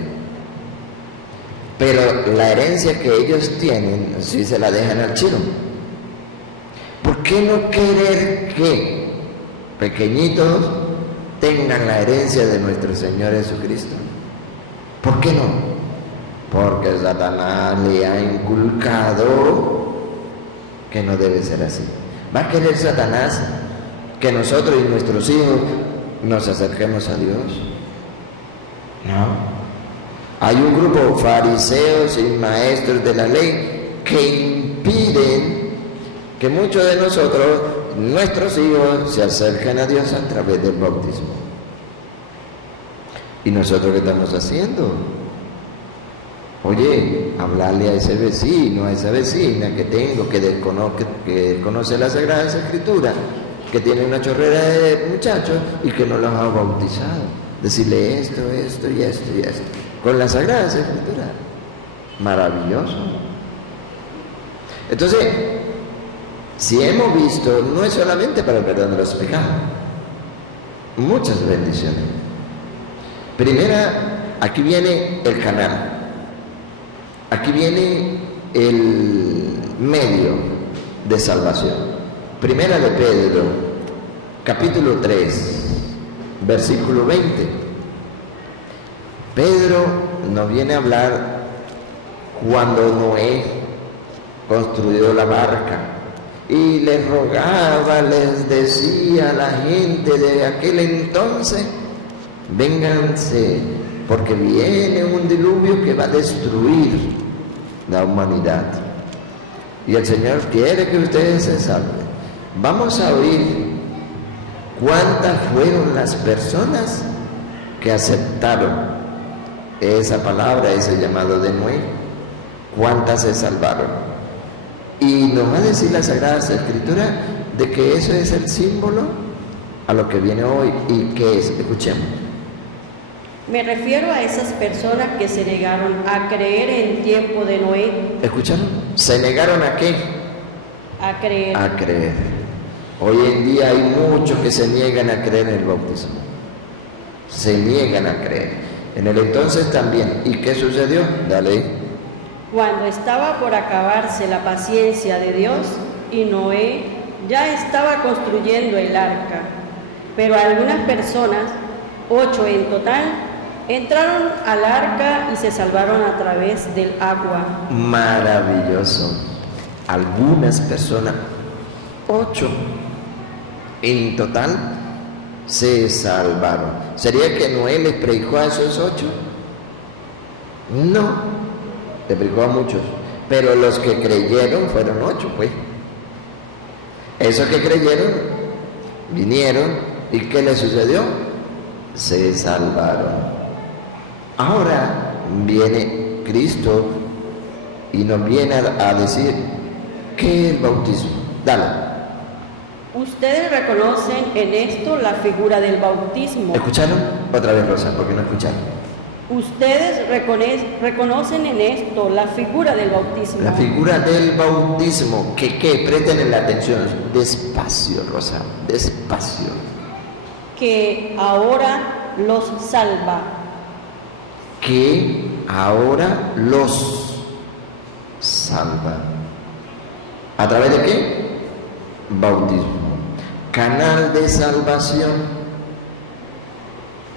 Pero la herencia que ellos tienen, sí se la dejan al chino. ¿Por qué no querer que pequeñitos tengan la herencia de nuestro Señor Jesucristo? ¿Por qué no? Porque Satanás le ha inculcado que no debe ser así. ¿Va a querer Satanás que nosotros y nuestros hijos nos acerquemos a Dios? No. Hay un grupo de fariseos y maestros de la ley que impiden que muchos de nosotros, nuestros hijos, se acerquen a Dios a través del bautismo. ¿Y nosotros qué estamos haciendo? Oye, hablarle a ese vecino, a esa vecina que tengo, que conoce las Sagradas Escrituras, que tiene una chorrera de muchachos y que no los ha bautizado. Decirle esto y esto y esto. Con las Sagradas Escrituras. Maravilloso. Entonces, si hemos visto, no es solamente para el perdón de los pecados, muchas bendiciones. Primera, aquí viene el canal. Aquí viene el medio de salvación. Primera de Pedro, capítulo 3, versículo 20. Pedro nos viene a hablar cuando Noé construyó la barca y les rogaba, les decía a la gente de aquel entonces: vénganse, porque viene un diluvio que va a destruir la humanidad. Y el Señor quiere que ustedes se salven. Vamos a oír cuántas fueron las personas que aceptaron esa palabra, ese llamado de Noé. ¿Cuántas se salvaron? Y nos va a decir la Sagrada Escritura de que eso es el símbolo a lo que viene hoy. ¿Y qué es? Escuchemos. Me refiero a esas personas que se negaron a creer en tiempo de Noé. ¿Escucharon? ¿Se negaron a qué? A creer. A creer. Hoy en día hay muchos que se niegan a creer en el bautismo. Se niegan a creer. En el entonces también. ¿Y qué sucedió? Dale. Cuando estaba por acabarse la paciencia de Dios y Noé ya estaba construyendo el arca, pero algunas personas, 8 en total, entraron al arca y se salvaron a través del agua. Maravilloso. Algunas personas, 8 en total, se salvaron. ¿Sería que Noé les predicó a esos 8? No, le predicó a muchos, pero los que creyeron fueron 8, pues. Esos que creyeron, vinieron, ¿y qué les sucedió? Se salvaron. Ahora viene Cristo y nos viene a decir, ¿qué es el bautismo? Dale. Ustedes reconocen en esto la figura del bautismo. ¿Escucharon? Otra vez, Rosa, porque no escucharon. Ustedes reconocen en esto la figura del bautismo. La figura del bautismo, que presten la atención, despacio, Rosa, despacio. Que ahora los salva. Que ahora los salva. ¿A través de qué? Bautismo. Canal de salvación.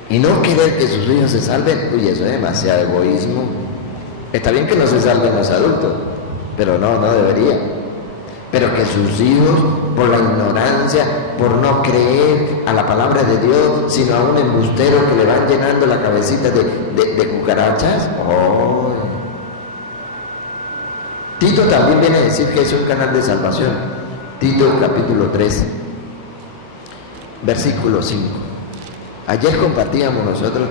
Y no querer que sus hijos se salven, uy, eso es demasiado egoísmo. Está bien que no se salven los adultos, pero no debería. Pero que sus hijos, por la ignorancia, por no creer a la palabra de Dios, sino a un embustero que le van llenando la cabecita de cucarachas. ¡Oh! Tito también viene a decir que es un canal de salvación. Tito capítulo 3, versículo 5. Ayer compartíamos nosotros,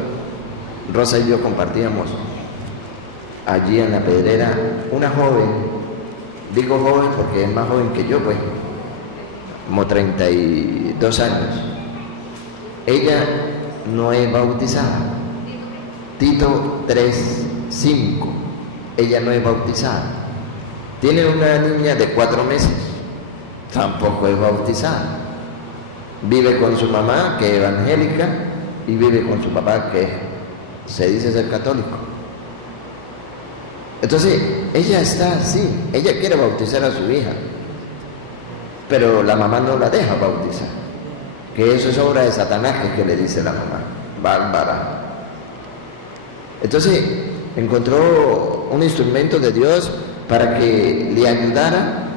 Rosa y yo compartíamos allí en la Pedrera, una joven, digo joven porque es más joven que yo, pues, como 32 años. Ella no es bautizada. Tito 3, 5. Ella no es bautizada. Tiene una niña de 4 meses. Tampoco es bautizada. Vive con su mamá, que es evangélica, y vive con su papá, que se dice ser católico. Entonces, ella está así, ella quiere bautizar a su hija, pero la mamá no la deja bautizar, que eso es obra de Satanás, que le dice la mamá, bárbara. Entonces, encontró un instrumento de Dios para que le ayudara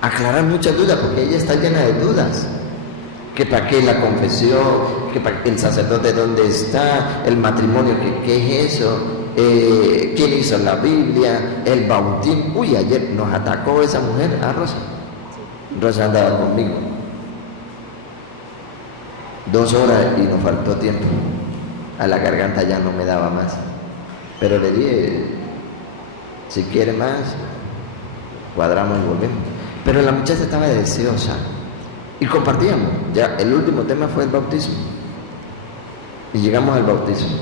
a aclarar muchas dudas, porque ella está llena de dudas. Que para qué la confesión, que para el sacerdote dónde está, el matrimonio, ¿qué es eso? ¿Quién hizo la Biblia? El bautismo. Uy, ayer nos atacó esa mujer a Rosa. Rosa andaba conmigo 2 horas y nos faltó tiempo. A la garganta ya no me daba más. Pero le dije, si quiere más, cuadramos y volvemos. Pero la muchacha estaba deseosa. Y compartíamos. Ya el último tema fue el bautismo. Y llegamos al bautismo.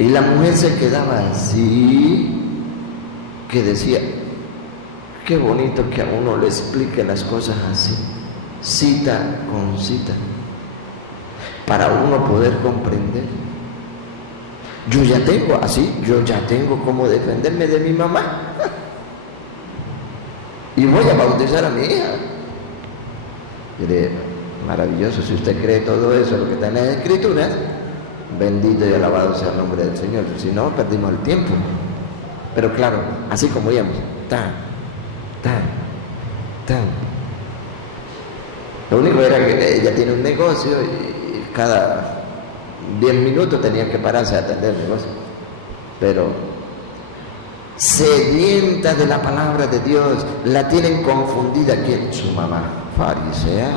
Y la mujer se quedaba así, que decía, qué bonito que a uno le expliquen las cosas así, cita con cita, para uno poder comprender. Yo ya tengo cómo defenderme de mi mamá. Y voy a bautizar a mi hija. Y le maravilloso, si usted cree todo eso, lo que está en las Escrituras, bendito y alabado sea el nombre del Señor. Si no, perdimos el tiempo. Pero claro, así como íbamos, tan. Lo único era que ella tiene un negocio y cada 10 minutos tenía que pararse a atender el negocio. Pero sedienta de la palabra de Dios, la tienen confundida. ¿Quién? Su mamá, farisea,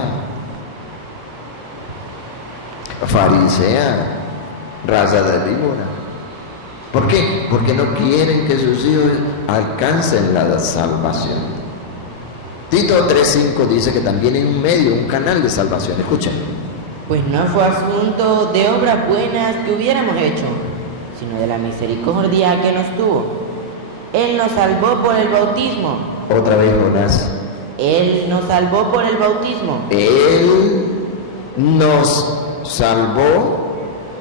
raza de víbora. ¿Por qué? Porque no quieren que sus hijos alcancen la salvación. Tito 3:5 dice que también hay un medio, un canal de salvación. Escuchen. Pues no fue asunto de obras buenas que hubiéramos hecho, sino de la misericordia que nos tuvo. Él nos salvó por el bautismo. Otra vez, Jonás. Él nos salvó por el bautismo. Él nos salvó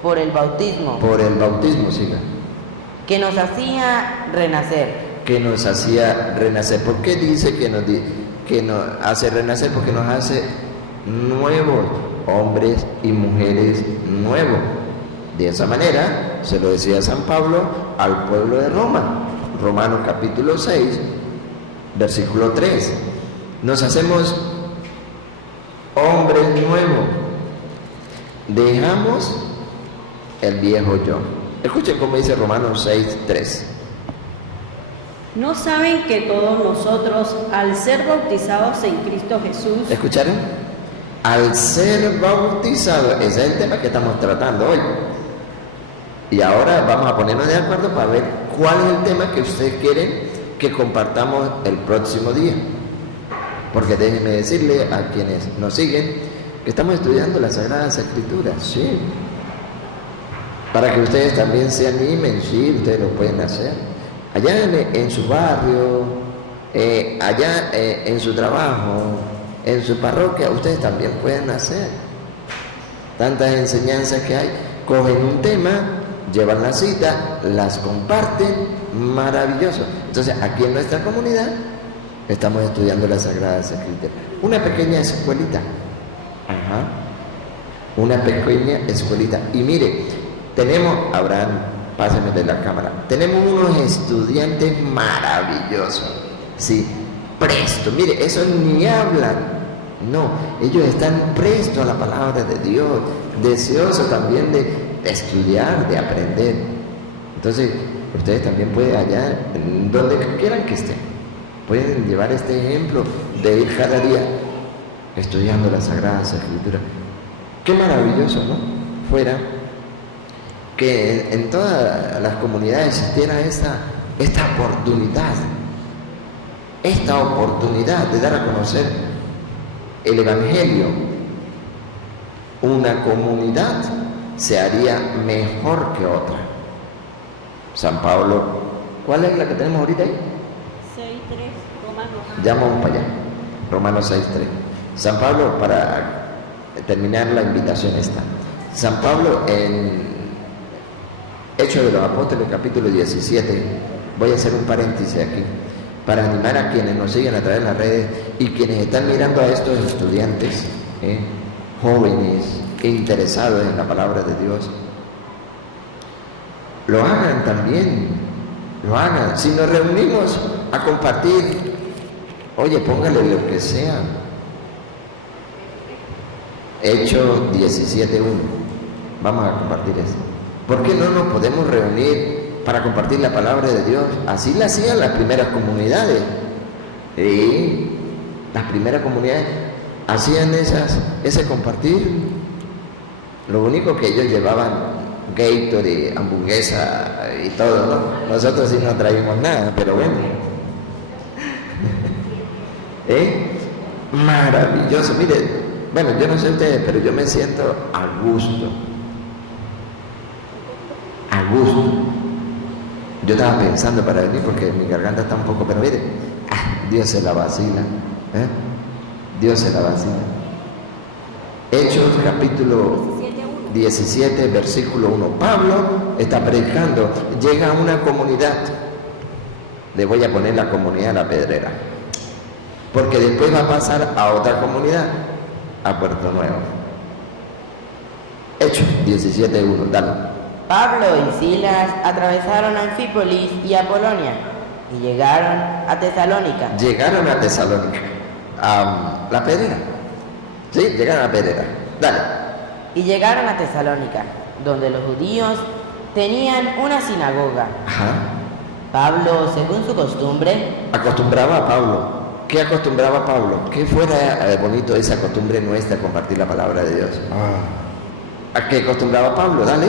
por el bautismo. Por el bautismo, siga. Que nos hacía renacer. Que nos hacía renacer. ¿Por qué dice que nos hace renacer? Porque nos hace nuevos, hombres y mujeres nuevos. De esa manera se lo decía San Pablo al pueblo de Roma. Romanos capítulo 6, versículo 3. Nos hacemos hombres nuevos. Dejamos el viejo yo. Escuchen cómo dice Romanos 6, 3. ¿No saben que todos nosotros, al ser bautizados en Cristo Jesús... ¿Escucharon? Al ser bautizados, ese es el tema que estamos tratando hoy. Y ahora vamos a ponernos de acuerdo para ver cuál es el tema que ustedes quieren que compartamos el próximo día. Porque déjenme decirle a quienes nos siguen que estamos estudiando las Sagradas Escrituras, sí. Para que ustedes también se animen, sí, ustedes lo pueden hacer. Allá en su barrio, allá en su trabajo, en su parroquia, ustedes también pueden hacer. Tantas enseñanzas que hay, cogen un tema, llevan la cita, las comparten, maravilloso. Entonces, aquí en nuestra comunidad estamos estudiando las Sagradas Escrituras. Una pequeña escuelita. Ajá. Una pequeña escuelita. Y mire, tenemos, Abraham, pásenme de la cámara, tenemos unos estudiantes maravillosos. Sí, presto. Mire, esos ni hablan. No, ellos están prestos a la palabra de Dios, deseosos también de estudiar, de aprender. Entonces, ustedes también pueden allá, donde quieran que estén, pueden llevar este ejemplo de ir cada día estudiando las Sagradas Escrituras. Qué maravilloso, ¿no? Fuera que en todas las comunidades existiera esta oportunidad de dar a conocer el Evangelio. Una comunidad se haría mejor que otra. San Pablo, ¿cuál es la que tenemos ahorita ahí? 6:3, Romanos. Ya vamos para allá, Romanos 6:3. San Pablo, para terminar la invitación esta, San Pablo Hechos de los Apóstoles, capítulo 17. Voy a hacer un paréntesis aquí para animar a quienes nos siguen a través de las redes y quienes están mirando a estos estudiantes, jóvenes e interesados en la palabra de Dios. Lo hagan también, lo hagan. Si nos reunimos a compartir, oye, póngale lo que sea. Hechos 17:1. Vamos a compartir eso. ¿Por qué no nos podemos reunir para compartir la palabra de Dios? Así la hacían las primeras comunidades. Y las primeras comunidades hacían ese compartir. Lo único que ellos llevaban Gatorade, hamburguesa y todo, ¿no? Nosotros sí no traímos nada, pero bueno. Maravilloso. Mire, bueno, yo no sé ustedes, pero yo me siento a gusto. A gusto. Yo estaba pensando para venir porque mi garganta está un poco, pero mire, Dios se la vacila. Dios se la vacila. Hechos capítulo 17, versículo 1. Pablo está predicando, llega a una comunidad. Le voy a poner la comunidad La Pedrera, porque después va a pasar a otra comunidad, a Puerto Nuevo. Hechos 17:1, dale. Pablo y Silas atravesaron Anfípolis y Apolonia y llegaron a Tesalónica. Llegaron a Tesalónica, a La Pedrera. Sí, llegaron a La Pedrera. Dale. Y llegaron a Tesalónica, donde los judíos tenían una sinagoga. Ajá. Pablo, según su costumbre, Acostumbraba a Pablo. ¿Qué acostumbraba Pablo? Que fuera bonito esa costumbre nuestra, compartir la palabra de Dios. ¿A qué acostumbraba Pablo? Dale.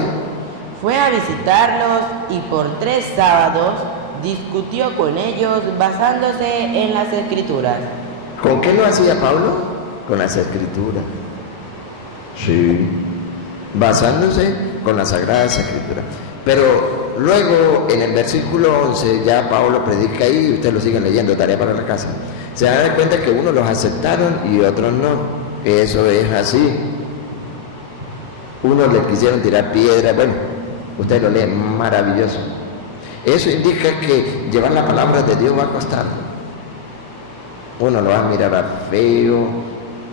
fue a visitarlos y por 3 sábados discutió con ellos basándose en las Escrituras. ¿Con qué lo hacía Pablo? Con las Escrituras. Sí, basándose con las Sagradas Escrituras. Pero luego en el versículo 11 ya Pablo predica ahí, y ustedes lo siguen leyendo, tarea para la casa. Se dan cuenta que unos los aceptaron y otros no. Eso es así. Unos le quisieron tirar piedra, bueno, ustedes lo leen, maravilloso. Eso indica que llevar la palabra de Dios va a costar. Uno lo va a mirar a feo,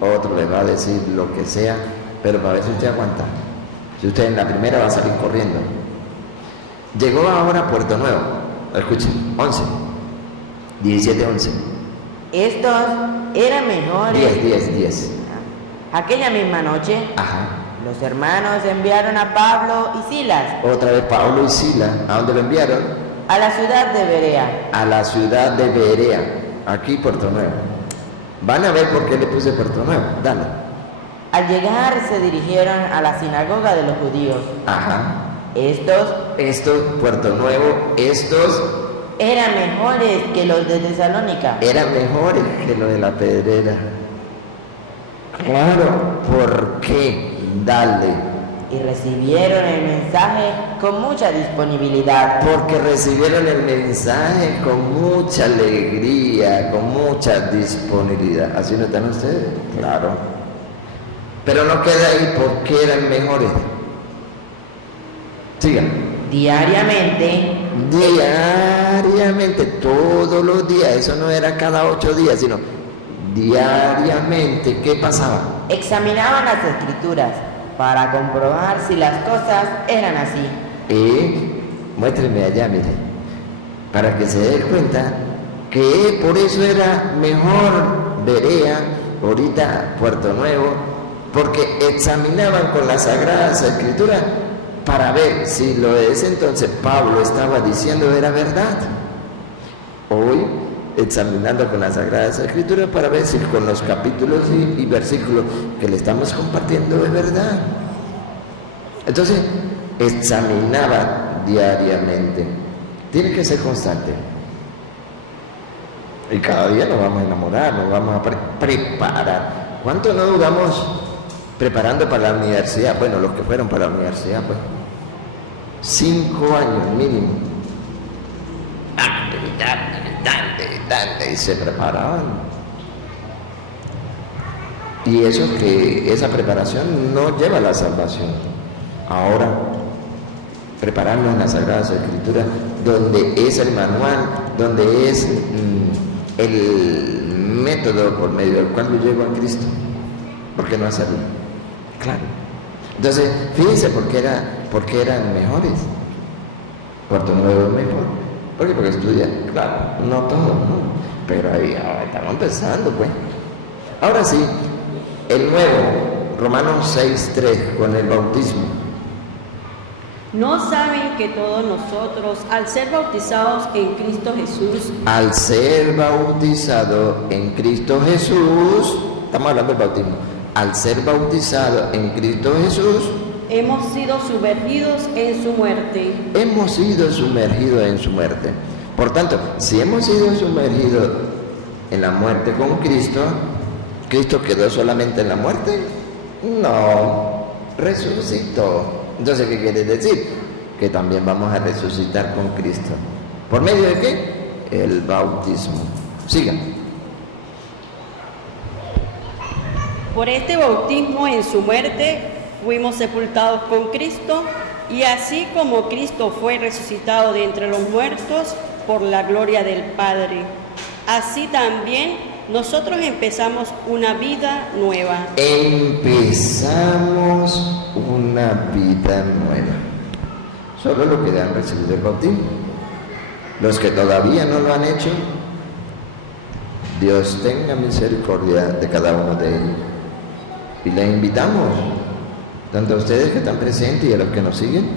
otro le va a decir lo que sea, pero para ver si usted aguanta. Si usted en la primera va a salir corriendo. Llegó ahora a Puerto Nuevo, escuchen, 11, 17-11. Estos eran mejores. 10. Aquella misma noche, Ajá. los hermanos enviaron a Pablo y Silas Otra vez Pablo y Silas, ¿a dónde lo enviaron? a la ciudad de Berea. A la ciudad de Berea, aquí Puerto Nuevo. Van a ver por qué le puse Puerto Nuevo, dale. Al llegar se dirigieron a la sinagoga de los judíos. Ajá. Estos Puerto Nuevo, estos eran mejores que los de Tesalónica. eran mejores que lo de la Pedrera. Claro, ¿por qué? Dale. Y recibieron el mensaje con mucha disponibilidad. Porque recibieron el mensaje con mucha alegría, con mucha disponibilidad. ¿Así no están ustedes? Claro. Pero no queda ahí porque eran mejores. Sigan. Diariamente, Todos los días. Eso no era cada 8 días, sino diariamente. ¿Qué pasaba? examinaban las Escrituras para comprobar si las cosas eran así. Muéstreme allá, mire, para que se dé cuenta que por eso era mejor Berea, ahorita Puerto Nuevo, porque examinaban con las Sagradas Escrituras para ver si lo de ese entonces Pablo estaba diciendo era verdad. Hoy, examinando con las Sagradas Escrituras para ver si con los capítulos y versículos que le estamos compartiendo es verdad. Entonces, examinaba diariamente. Tiene que ser constante. Y cada día nos vamos a enamorar, nos vamos a preparar. ¿Cuánto no duramos preparando para la universidad? Bueno, los que fueron para la universidad, pues 5 años mínimo. Y se preparaban. Y eso que esa preparación no lleva a la salvación. Ahora, prepararnos en las Sagradas Escrituras, donde es el manual, donde es el método por medio del cual yo llego a Cristo. ¿Por qué no ha salido? Claro. Entonces, fíjense por qué eran mejores. Puerto Nuevo es mejor. ¿Por qué? Porque estudia. Claro, no todo, ¿no? Pero ahí estamos empezando, pues. Ahora sí, el nuevo, Romanos 6:3, con el bautismo. ¿No saben que todos nosotros, al ser bautizados en Cristo Jesús, Al ser bautizado en Cristo Jesús, estamos hablando del bautismo, al ser bautizado en Cristo Jesús, hemos sido sumergidos en su muerte? hemos sido sumergidos en su muerte. Por tanto, si hemos sido sumergidos en la muerte con Cristo, ¿Cristo quedó solamente en la muerte? No, resucitó. Entonces, ¿qué quiere decir? Que también vamos a resucitar con Cristo. ¿Por medio de qué? El bautismo. Sigan. Por este bautismo en su muerte fuimos sepultados con Cristo, y así como Cristo fue resucitado de entre los muertos por la gloria del Padre, así también nosotros empezamos una vida nueva. Empezamos una vida nueva. Solo los que han recibido el bautismo. Los que todavía no lo han hecho, Dios tenga misericordia de cada uno de ellos. Y les invitamos, tanto a ustedes que están presentes y a los que nos siguen,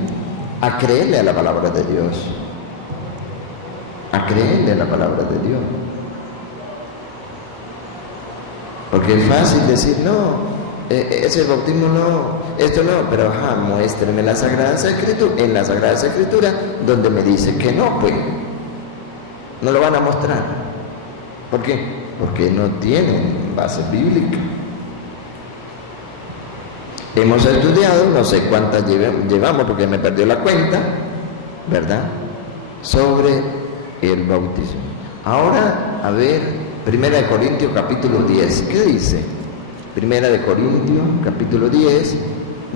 a creerle a la palabra de Dios. A creerle a la palabra de Dios. Porque es fácil decir, no, ese bautismo no, esto no, pero muéstrenme las Sagradas Escrituras, en las Sagradas Escrituras, donde me dice que no, pues, no lo van a mostrar. ¿Por qué? Porque no tienen base bíblica. Hemos estudiado, no sé cuántas llevamos, porque me perdió la cuenta, ¿verdad?, sobre el bautismo. Ahora, a ver, 1 Corintios capítulo 10, ¿qué dice? 1 Corintios capítulo 10,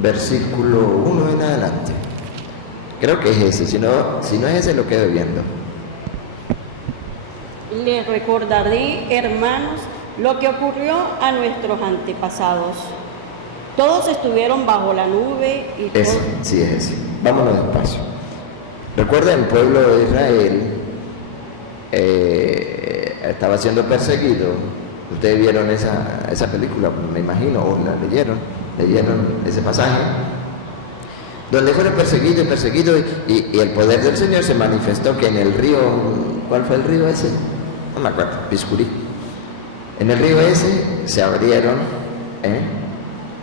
versículo 1 en adelante. Creo que es ese, si no es ese lo quedo viendo. Les recordaré, hermanos, lo que ocurrió a nuestros antepasados. Todos estuvieron bajo la nube y Ese, sí es ese. Vámonos despacio. Recuerden, el pueblo de Israel estaba siendo perseguido. Ustedes vieron esa película, me imagino, o la leyeron ese pasaje, donde fueron perseguidos y el poder del Señor se manifestó que en el río, ¿cuál fue el río ese? No me acuerdo, Piscurí. En el río ese se abrieron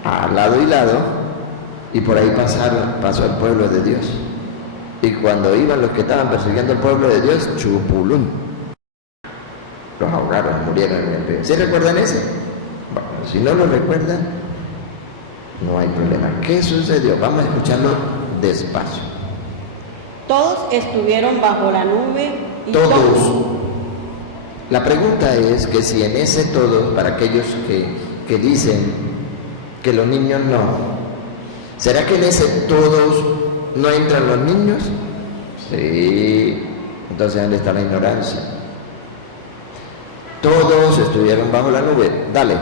a lado y lado, y por ahí pasó el pueblo de Dios. Y cuando iban los que estaban persiguiendo al pueblo de Dios, chupulún, los ahogaron, murieron en el río. ¿Sí recuerdan ese? Bueno, si no lo recuerdan, no hay problema. ¿Qué sucedió? Vamos a escucharlo despacio. Todos estuvieron bajo la nube y Todos. La pregunta es que si en ese todos, para aquellos que dicen que los niños no, ¿será que en ese todos no entran los niños? Sí. Entonces, ¿dónde está la ignorancia? Todos estuvieron bajo la nube. Dale.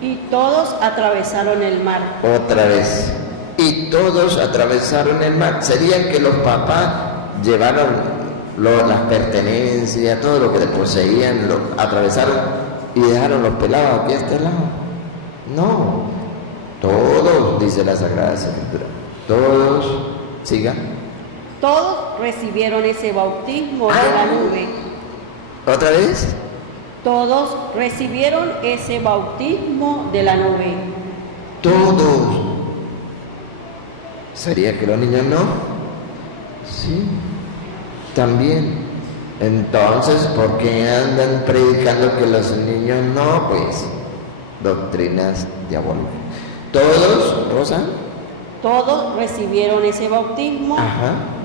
Y todos atravesaron el mar. Otra vez. Y todos atravesaron el mar. ¿Serían que los papás llevaron las pertenencias, todo lo que les poseían, lo atravesaron y dejaron los pelados aquí a este lado? No. Todos, dice la Sagrada Escritura. Todos, sigan. Todos recibieron ese bautismo de la nube. ¿Otra vez? Todos recibieron ese bautismo de la nube. Todos. ¿Sería que los niños no? Sí, también. Entonces, ¿por qué andan predicando que los niños no? Pues, doctrinas diabólicas. ¿Todos, Rosa? Todos recibieron ese bautismo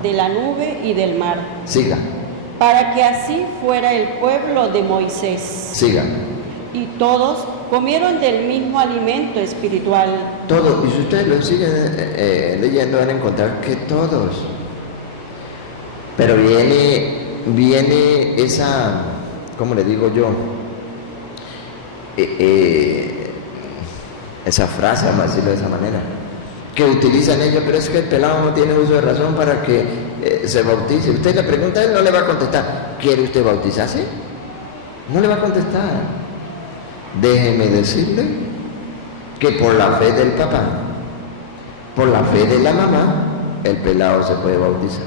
de la nube y del mar. Siga. Para que así fuera el pueblo de Moisés. Siga. Y todos comieron del mismo alimento espiritual. Todos. Y si ustedes lo siguen leyendo, van a encontrar que todos. Pero viene esa, ¿cómo le digo yo? Esa frase, vamos a decirlo de esa manera, que utilizan ellos, pero es que el pelado no tiene uso de razón para que se bautice. Usted le pregunta, él no le va a contestar, ¿quiere usted bautizarse? No le va a contestar. Déjeme decirle que por la fe del papá, por la fe de la mamá, el pelado se puede bautizar.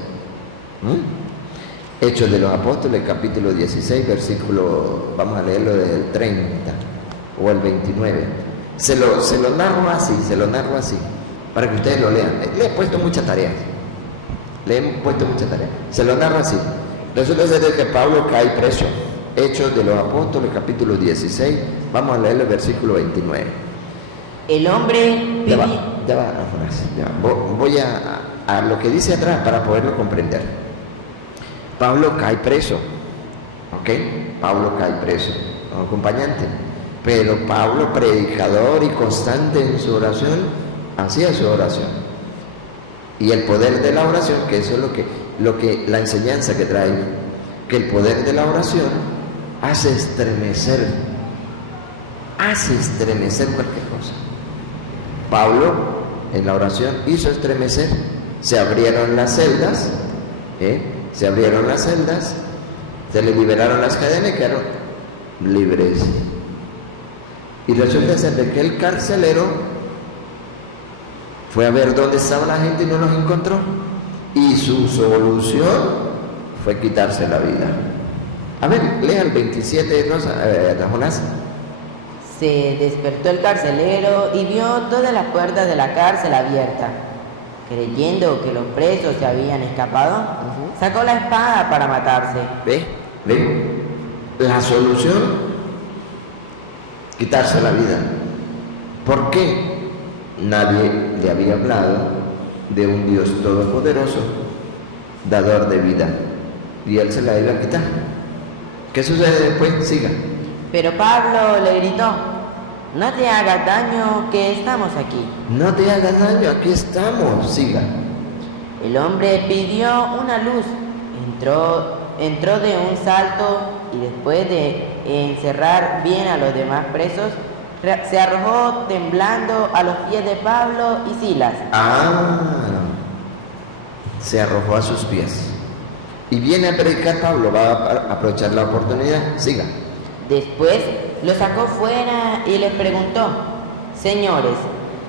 Hechos de los Apóstoles, capítulo 16, versículo, vamos a leerlo del 30 o el 29. Se lo narro así, para que ustedes lo lean. Le he puesto muchas tareas. Se lo narro así. Resulta ser que Pablo cae preso. Hechos de los Apóstoles, capítulo 16, vamos a leer el versículo 29. El hombre Ya va, Jonás, ya va. Voy a lo que dice atrás para poderlo comprender. Pablo cae preso, ¿ok? Pablo cae preso, acompañante. Pero Pablo, predicador y constante en su oración, hacía su oración. Y el poder de la oración, que eso es lo que la enseñanza que trae, que el poder de la oración hace estremecer cualquier cosa. Pablo en la oración hizo estremecer, se abrieron las celdas, se le liberaron las cadenas y quedaron libres. Y resulta ser de que el carcelero fue a ver dónde estaba la gente y no los encontró, y su solución fue quitarse la vida. A ver, lea el 27, Jonás. Se despertó el carcelero y vio todas las puertas de la cárcel abiertas. Creyendo que los presos se habían escapado, sacó la espada para matarse. ¿Ve? La solución, quitarse la vida. ¿Por qué? Nadie le había hablado de un Dios todopoderoso, dador de vida, y él se la iba a quitar. ¿Qué sucede después? Siga. Pero Pablo le gritó: no te hagas daño, que estamos aquí. No te hagas daño, aquí estamos. Siga. El hombre pidió una luz, entró de un salto y después de encerrar bien a los demás presos, se arrojó temblando a los pies de Pablo y Silas. Se arrojó a sus pies. Y viene a predicar Pablo, va a aprovechar la oportunidad. Siga. Después lo sacó fuera y les preguntó: señores,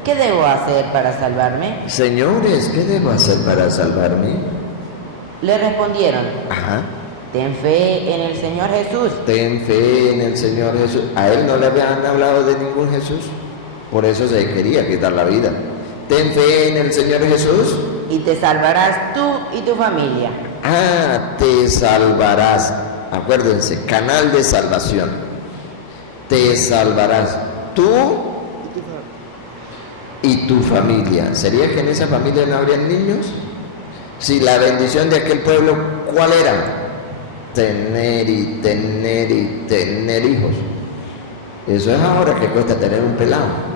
¿qué debo hacer para salvarme? Señores, ¿qué debo hacer para salvarme? Le respondieron: ten fe en el Señor Jesús. Ten fe en el Señor Jesús. A él no le habían hablado de ningún Jesús, por eso se quería quitar la vida. Ten fe en el Señor Jesús y te salvarás tú y tu familia. Te salvarás. Acuérdense, canal de salvación. Te salvarás tú y tu familia. ¿Sería que en esa familia no habrían niños? Si la bendición de aquel pueblo, ¿cuál era? Tener hijos. Eso es ahora que cuesta tener un pelado.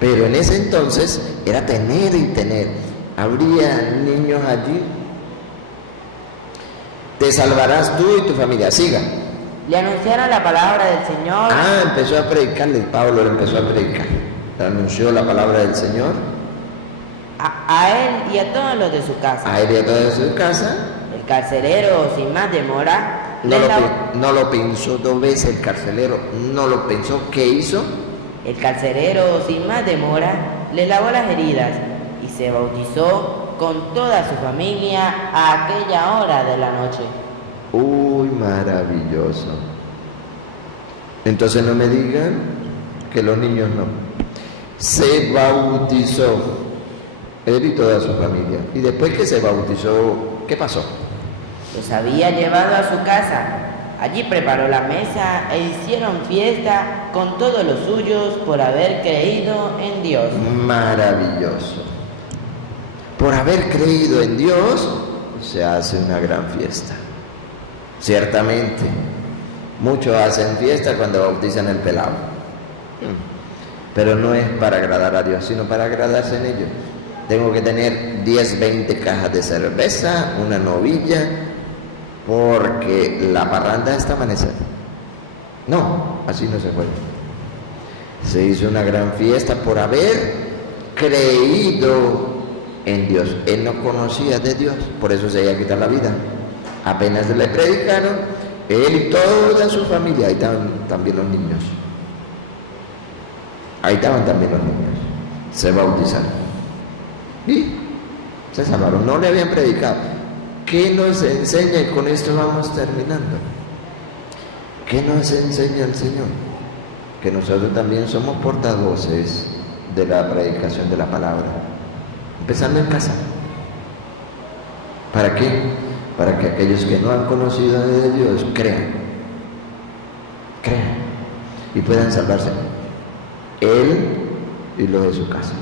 Pero en ese entonces era tener y tener. Habría niños allí. Te salvarás tú y tu familia. Siga. Le anunciaron la palabra del Señor. Empezó a predicarle. Pablo le empezó a predicar. Le anunció la palabra del Señor. A él y a todos los de su casa. A él y a todos de su casa. El carcelero, sin más demora, no lo pensó dos veces el carcelero. No lo pensó. ¿Qué hizo? El carcelero, sin más demora, le lavó las heridas y se bautizó con toda su familia a aquella hora de la noche. Uy, maravilloso. Entonces no me digan que los niños no. Se bautizó él y toda su familia. Y después que se bautizó, ¿qué pasó? Los había llevado a su casa. Allí preparó la mesa e hicieron fiesta con todos los suyos por haber creído en Dios. Maravilloso. Por haber creído en Dios, se hace una gran fiesta. Ciertamente, muchos hacen fiesta cuando bautizan el pelado. Pero no es para agradar a Dios, sino para agradarse en ellos. tengo que tener 10, 20 cajas de cerveza, una novilla, porque la parranda está amanecer. No, así no se puede. Se hizo una gran fiesta por haber creído en Dios. Él no conocía de Dios, por eso se iba a quitar la vida. Apenas le predicaron, él y toda su familia, ahí estaban también los niños. Ahí estaban también los niños. Se bautizaron. Y se salvaron. No le habían predicado. ¿Qué nos enseña? Y con esto vamos terminando. ¿Qué nos enseña el Señor? Que nosotros también somos portavoces de la predicación de la palabra. Empezando en casa. ¿Para qué? Para que aquellos que no han conocido de Dios crean y puedan salvarse él y los de su casa.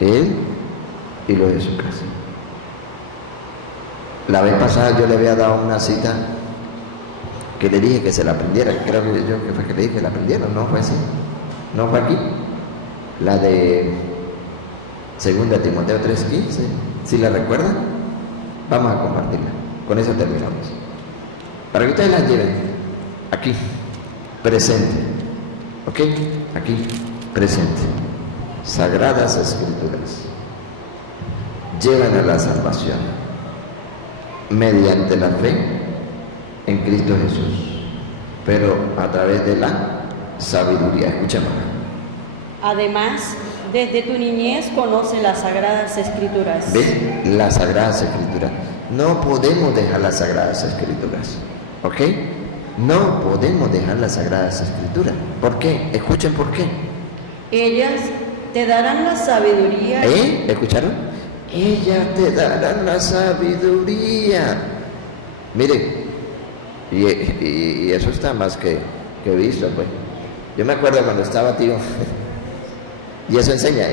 Él y los de su casa. La vez pasada yo le había dado una cita que le dije que se la aprendiera. Creo que yo que fue que le dije que la aprendiera. No fue así, no fue aquí. La de 2 Timoteo 3:15. ¿Sí la recuerdan? Vamos a compartirla. Con eso terminamos. Para que ustedes la lleven aquí, presente. ¿Ok? Aquí, presente. Sagradas Escrituras llevan a la salvación mediante la fe en Cristo Jesús, pero a través de la sabiduría. Escuchemos. Además, desde tu niñez conoce las Sagradas Escrituras. ¿Ves? Las Sagradas Escrituras. No podemos dejar las Sagradas Escrituras. ¿Ok? No podemos dejar las Sagradas Escrituras. ¿Por qué? Escuchen por qué. Ellas te darán la sabiduría. ¿Escucharon? Ellas te darán la sabiduría. Miren, y eso está más que visto, pues. Yo me acuerdo cuando estaba tío, y eso enseña,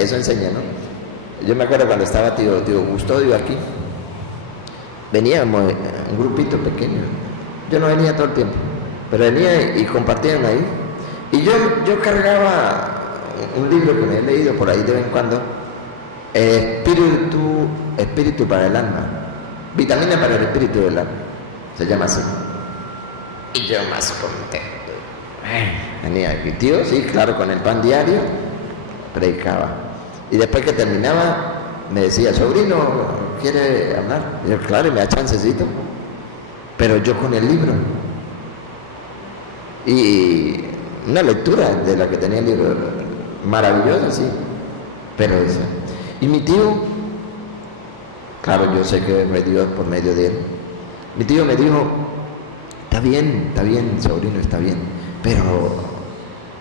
¿no? Yo me acuerdo cuando estaba tío Custodio aquí. Veníamos un grupito pequeño. Yo no venía todo el tiempo, pero venía y compartían ahí. Y yo cargaba un libro que me he leído por ahí de vez en cuando, Espíritu para el alma, vitamina para el espíritu del alma, se llama así. Y yo más contento. Venía aquí, tío, sí, claro, con el pan diario, predicaba. Y después que terminaba, me decía, sobrino, ¿quiere hablar? Y yo, claro, y me da chancecito. Pero yo con el libro. Y una lectura de la que tenía el libro, maravillosa, sí. Pero esa. Y mi tío, claro, yo sé que fue Dios por medio de él. Mi tío me dijo, está bien, sobrino, está bien, pero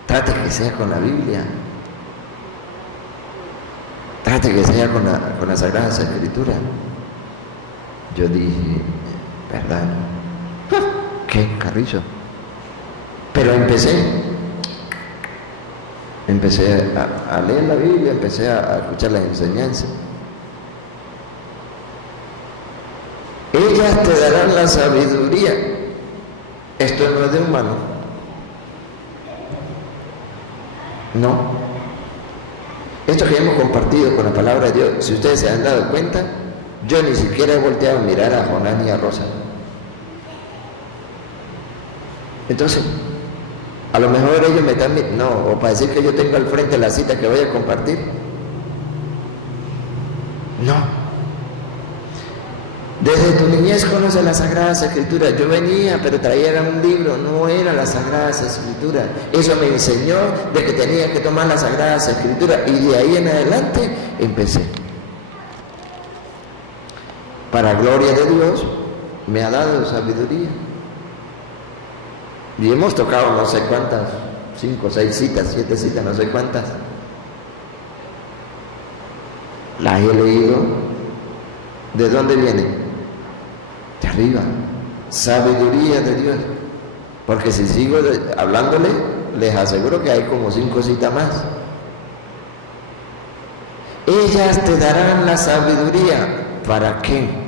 trate que sea con la Biblia. Trate que sea con las Sagradas Escrituras. Yo dije, ¿verdad? ¿Qué carrizo? Pero empecé a leer la Biblia, empecé a escuchar las enseñanzas. Ellas te darán la sabiduría. Esto no es de humano. No. Esto que hemos compartido con la palabra de Dios, si ustedes se han dado cuenta, yo ni siquiera he volteado a mirar a Jonás ni a Rosa. Entonces, a lo mejor ellos me están mirando, no, o para decir que yo tengo al frente la cita que voy a compartir. No. Desde tu niñez conoces las Sagradas Escrituras. Yo venía, pero traía un libro, no eran las Sagradas Escrituras. Eso me enseñó de que tenía que tomar las Sagradas Escrituras, y de ahí en adelante empecé. Para gloria de Dios, me ha dado sabiduría. Y hemos tocado no sé cuántas, 5, 6 citas, 7 citas, no sé cuántas. Las he leído. ¿De dónde vienen? De arriba. Sabiduría de Dios. Porque si sigo hablándole, les aseguro que hay como 5 citas más. Ellas te darán la sabiduría. ¿Para qué?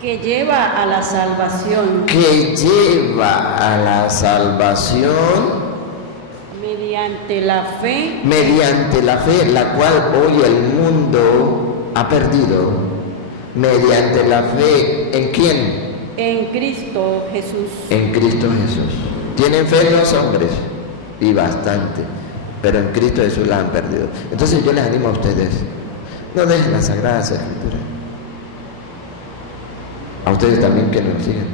Que lleva a la salvación. Que lleva a la salvación mediante la fe, la cual hoy el mundo ha perdido. Mediante la fe, ¿en quién? en Cristo Jesús. En Cristo Jesús. Tienen fe los hombres, y bastante, pero en Cristo Jesús la han perdido. Entonces yo les animo a ustedes, no dejen las Sagradas Escrituras. A ustedes también que nos siguen,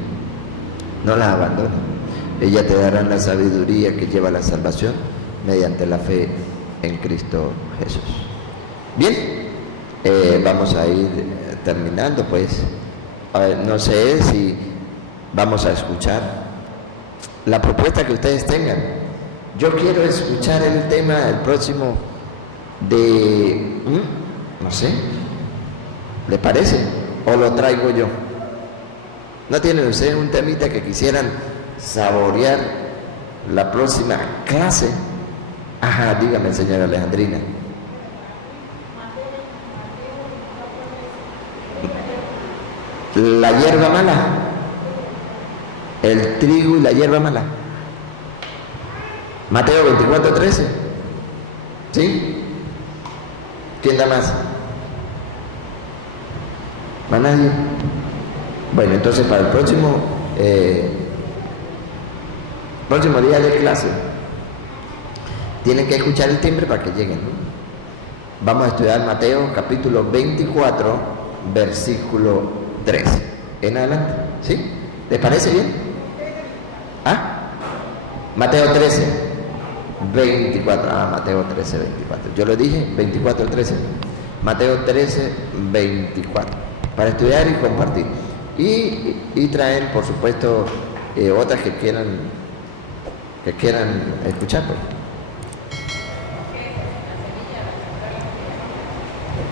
no las abandonen. Ellas te darán la sabiduría que lleva a la salvación mediante la fe en Cristo Jesús. Bien, vamos a ir terminando, pues. A ver, no sé si vamos a escuchar la propuesta que ustedes tengan. Yo quiero escuchar el tema, el próximo de... no sé, ¿le parece? ¿O lo traigo yo? ¿No tienen ustedes un temita que quisieran saborear la próxima clase? Ajá, dígame, señora Alejandrina. La hierba mala, el trigo y la hierba mala. Mateo 24:13. ¿Sí? ¿Quién da más? ¿Más nadie? Bueno, entonces para el próximo día de clase tienen que escuchar el timbre para que lleguen, ¿no? Vamos a estudiar Mateo capítulo 24, versículo 3 en adelante. ¿Sí? ¿Les parece bien? ¿Ah? Mateo 13, 24. Ah, Mateo 13, 24. Yo lo dije, 24 al 13. Mateo 13, 24. Para estudiar y compartir. Y traen, por supuesto, otras que quieran escuchar. Pues.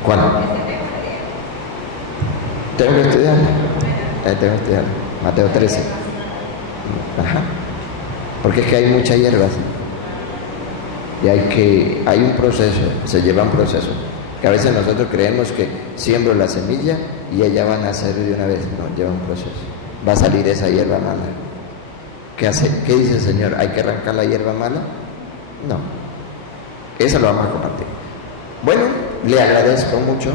¿Cuál? Tengo que estudiar. Tengo que estudiar. Mateo 13. Ajá. Porque es que hay muchas hierbas. Y hay un proceso, se lleva un proceso. Que a veces nosotros creemos que siembro la semilla y ella va a nacer de una vez. No, lleva un proceso. Va a salir esa hierba mala. ¿Qué hace? ¿Qué dice el Señor? ¿Hay que arrancar la hierba mala? No. Eso lo vamos a compartir. Bueno, le agradezco mucho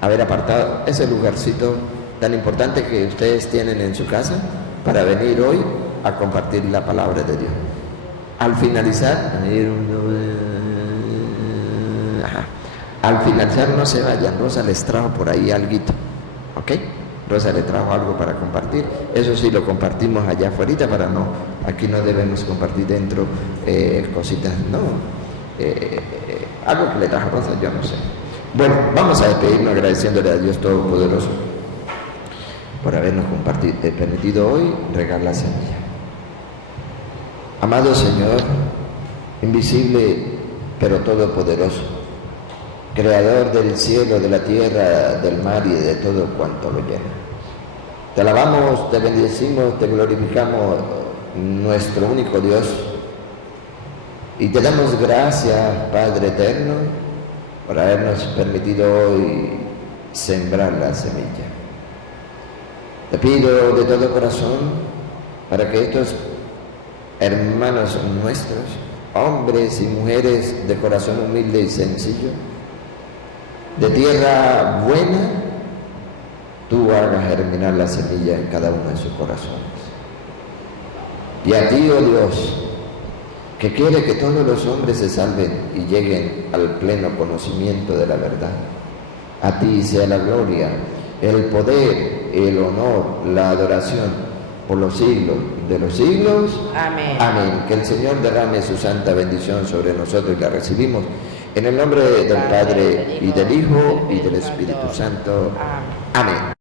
haber apartado ese lugarcito tan importante que ustedes tienen en su casa para venir hoy a compartir la palabra de Dios. Al finalizar, no se vayan. Rosa les trajo por ahí alguito, ¿ok? Rosa le trajo algo para compartir. Eso sí lo compartimos allá afuera, para no, aquí no debemos compartir dentro cositas, no. Algo que le trajo Rosa, yo no sé. Bueno, vamos a despedirnos agradeciéndole a Dios Todopoderoso por habernos permitido hoy regar la semilla. Amado Señor, invisible pero todopoderoso, creador del cielo, de la tierra, del mar y de todo cuanto lo llena. Te alabamos, te bendecimos, te glorificamos, nuestro único Dios, y te damos gracias, Padre eterno, por habernos permitido hoy sembrar la semilla. Te pido de todo corazón para que estos hermanos nuestros, hombres y mujeres de corazón humilde y sencillo, de tierra buena, tú hagas germinar la semilla en cada uno de sus corazones. Y a ti, oh Dios, que quiere que todos los hombres se salven y lleguen al pleno conocimiento de la verdad, a ti sea la gloria, el poder, el honor, la adoración por los siglos de los siglos. Amén. Amén. Que el Señor derrame su santa bendición sobre nosotros y la recibimos en el nombre del Padre y del Hijo y del Espíritu Santo. Amén.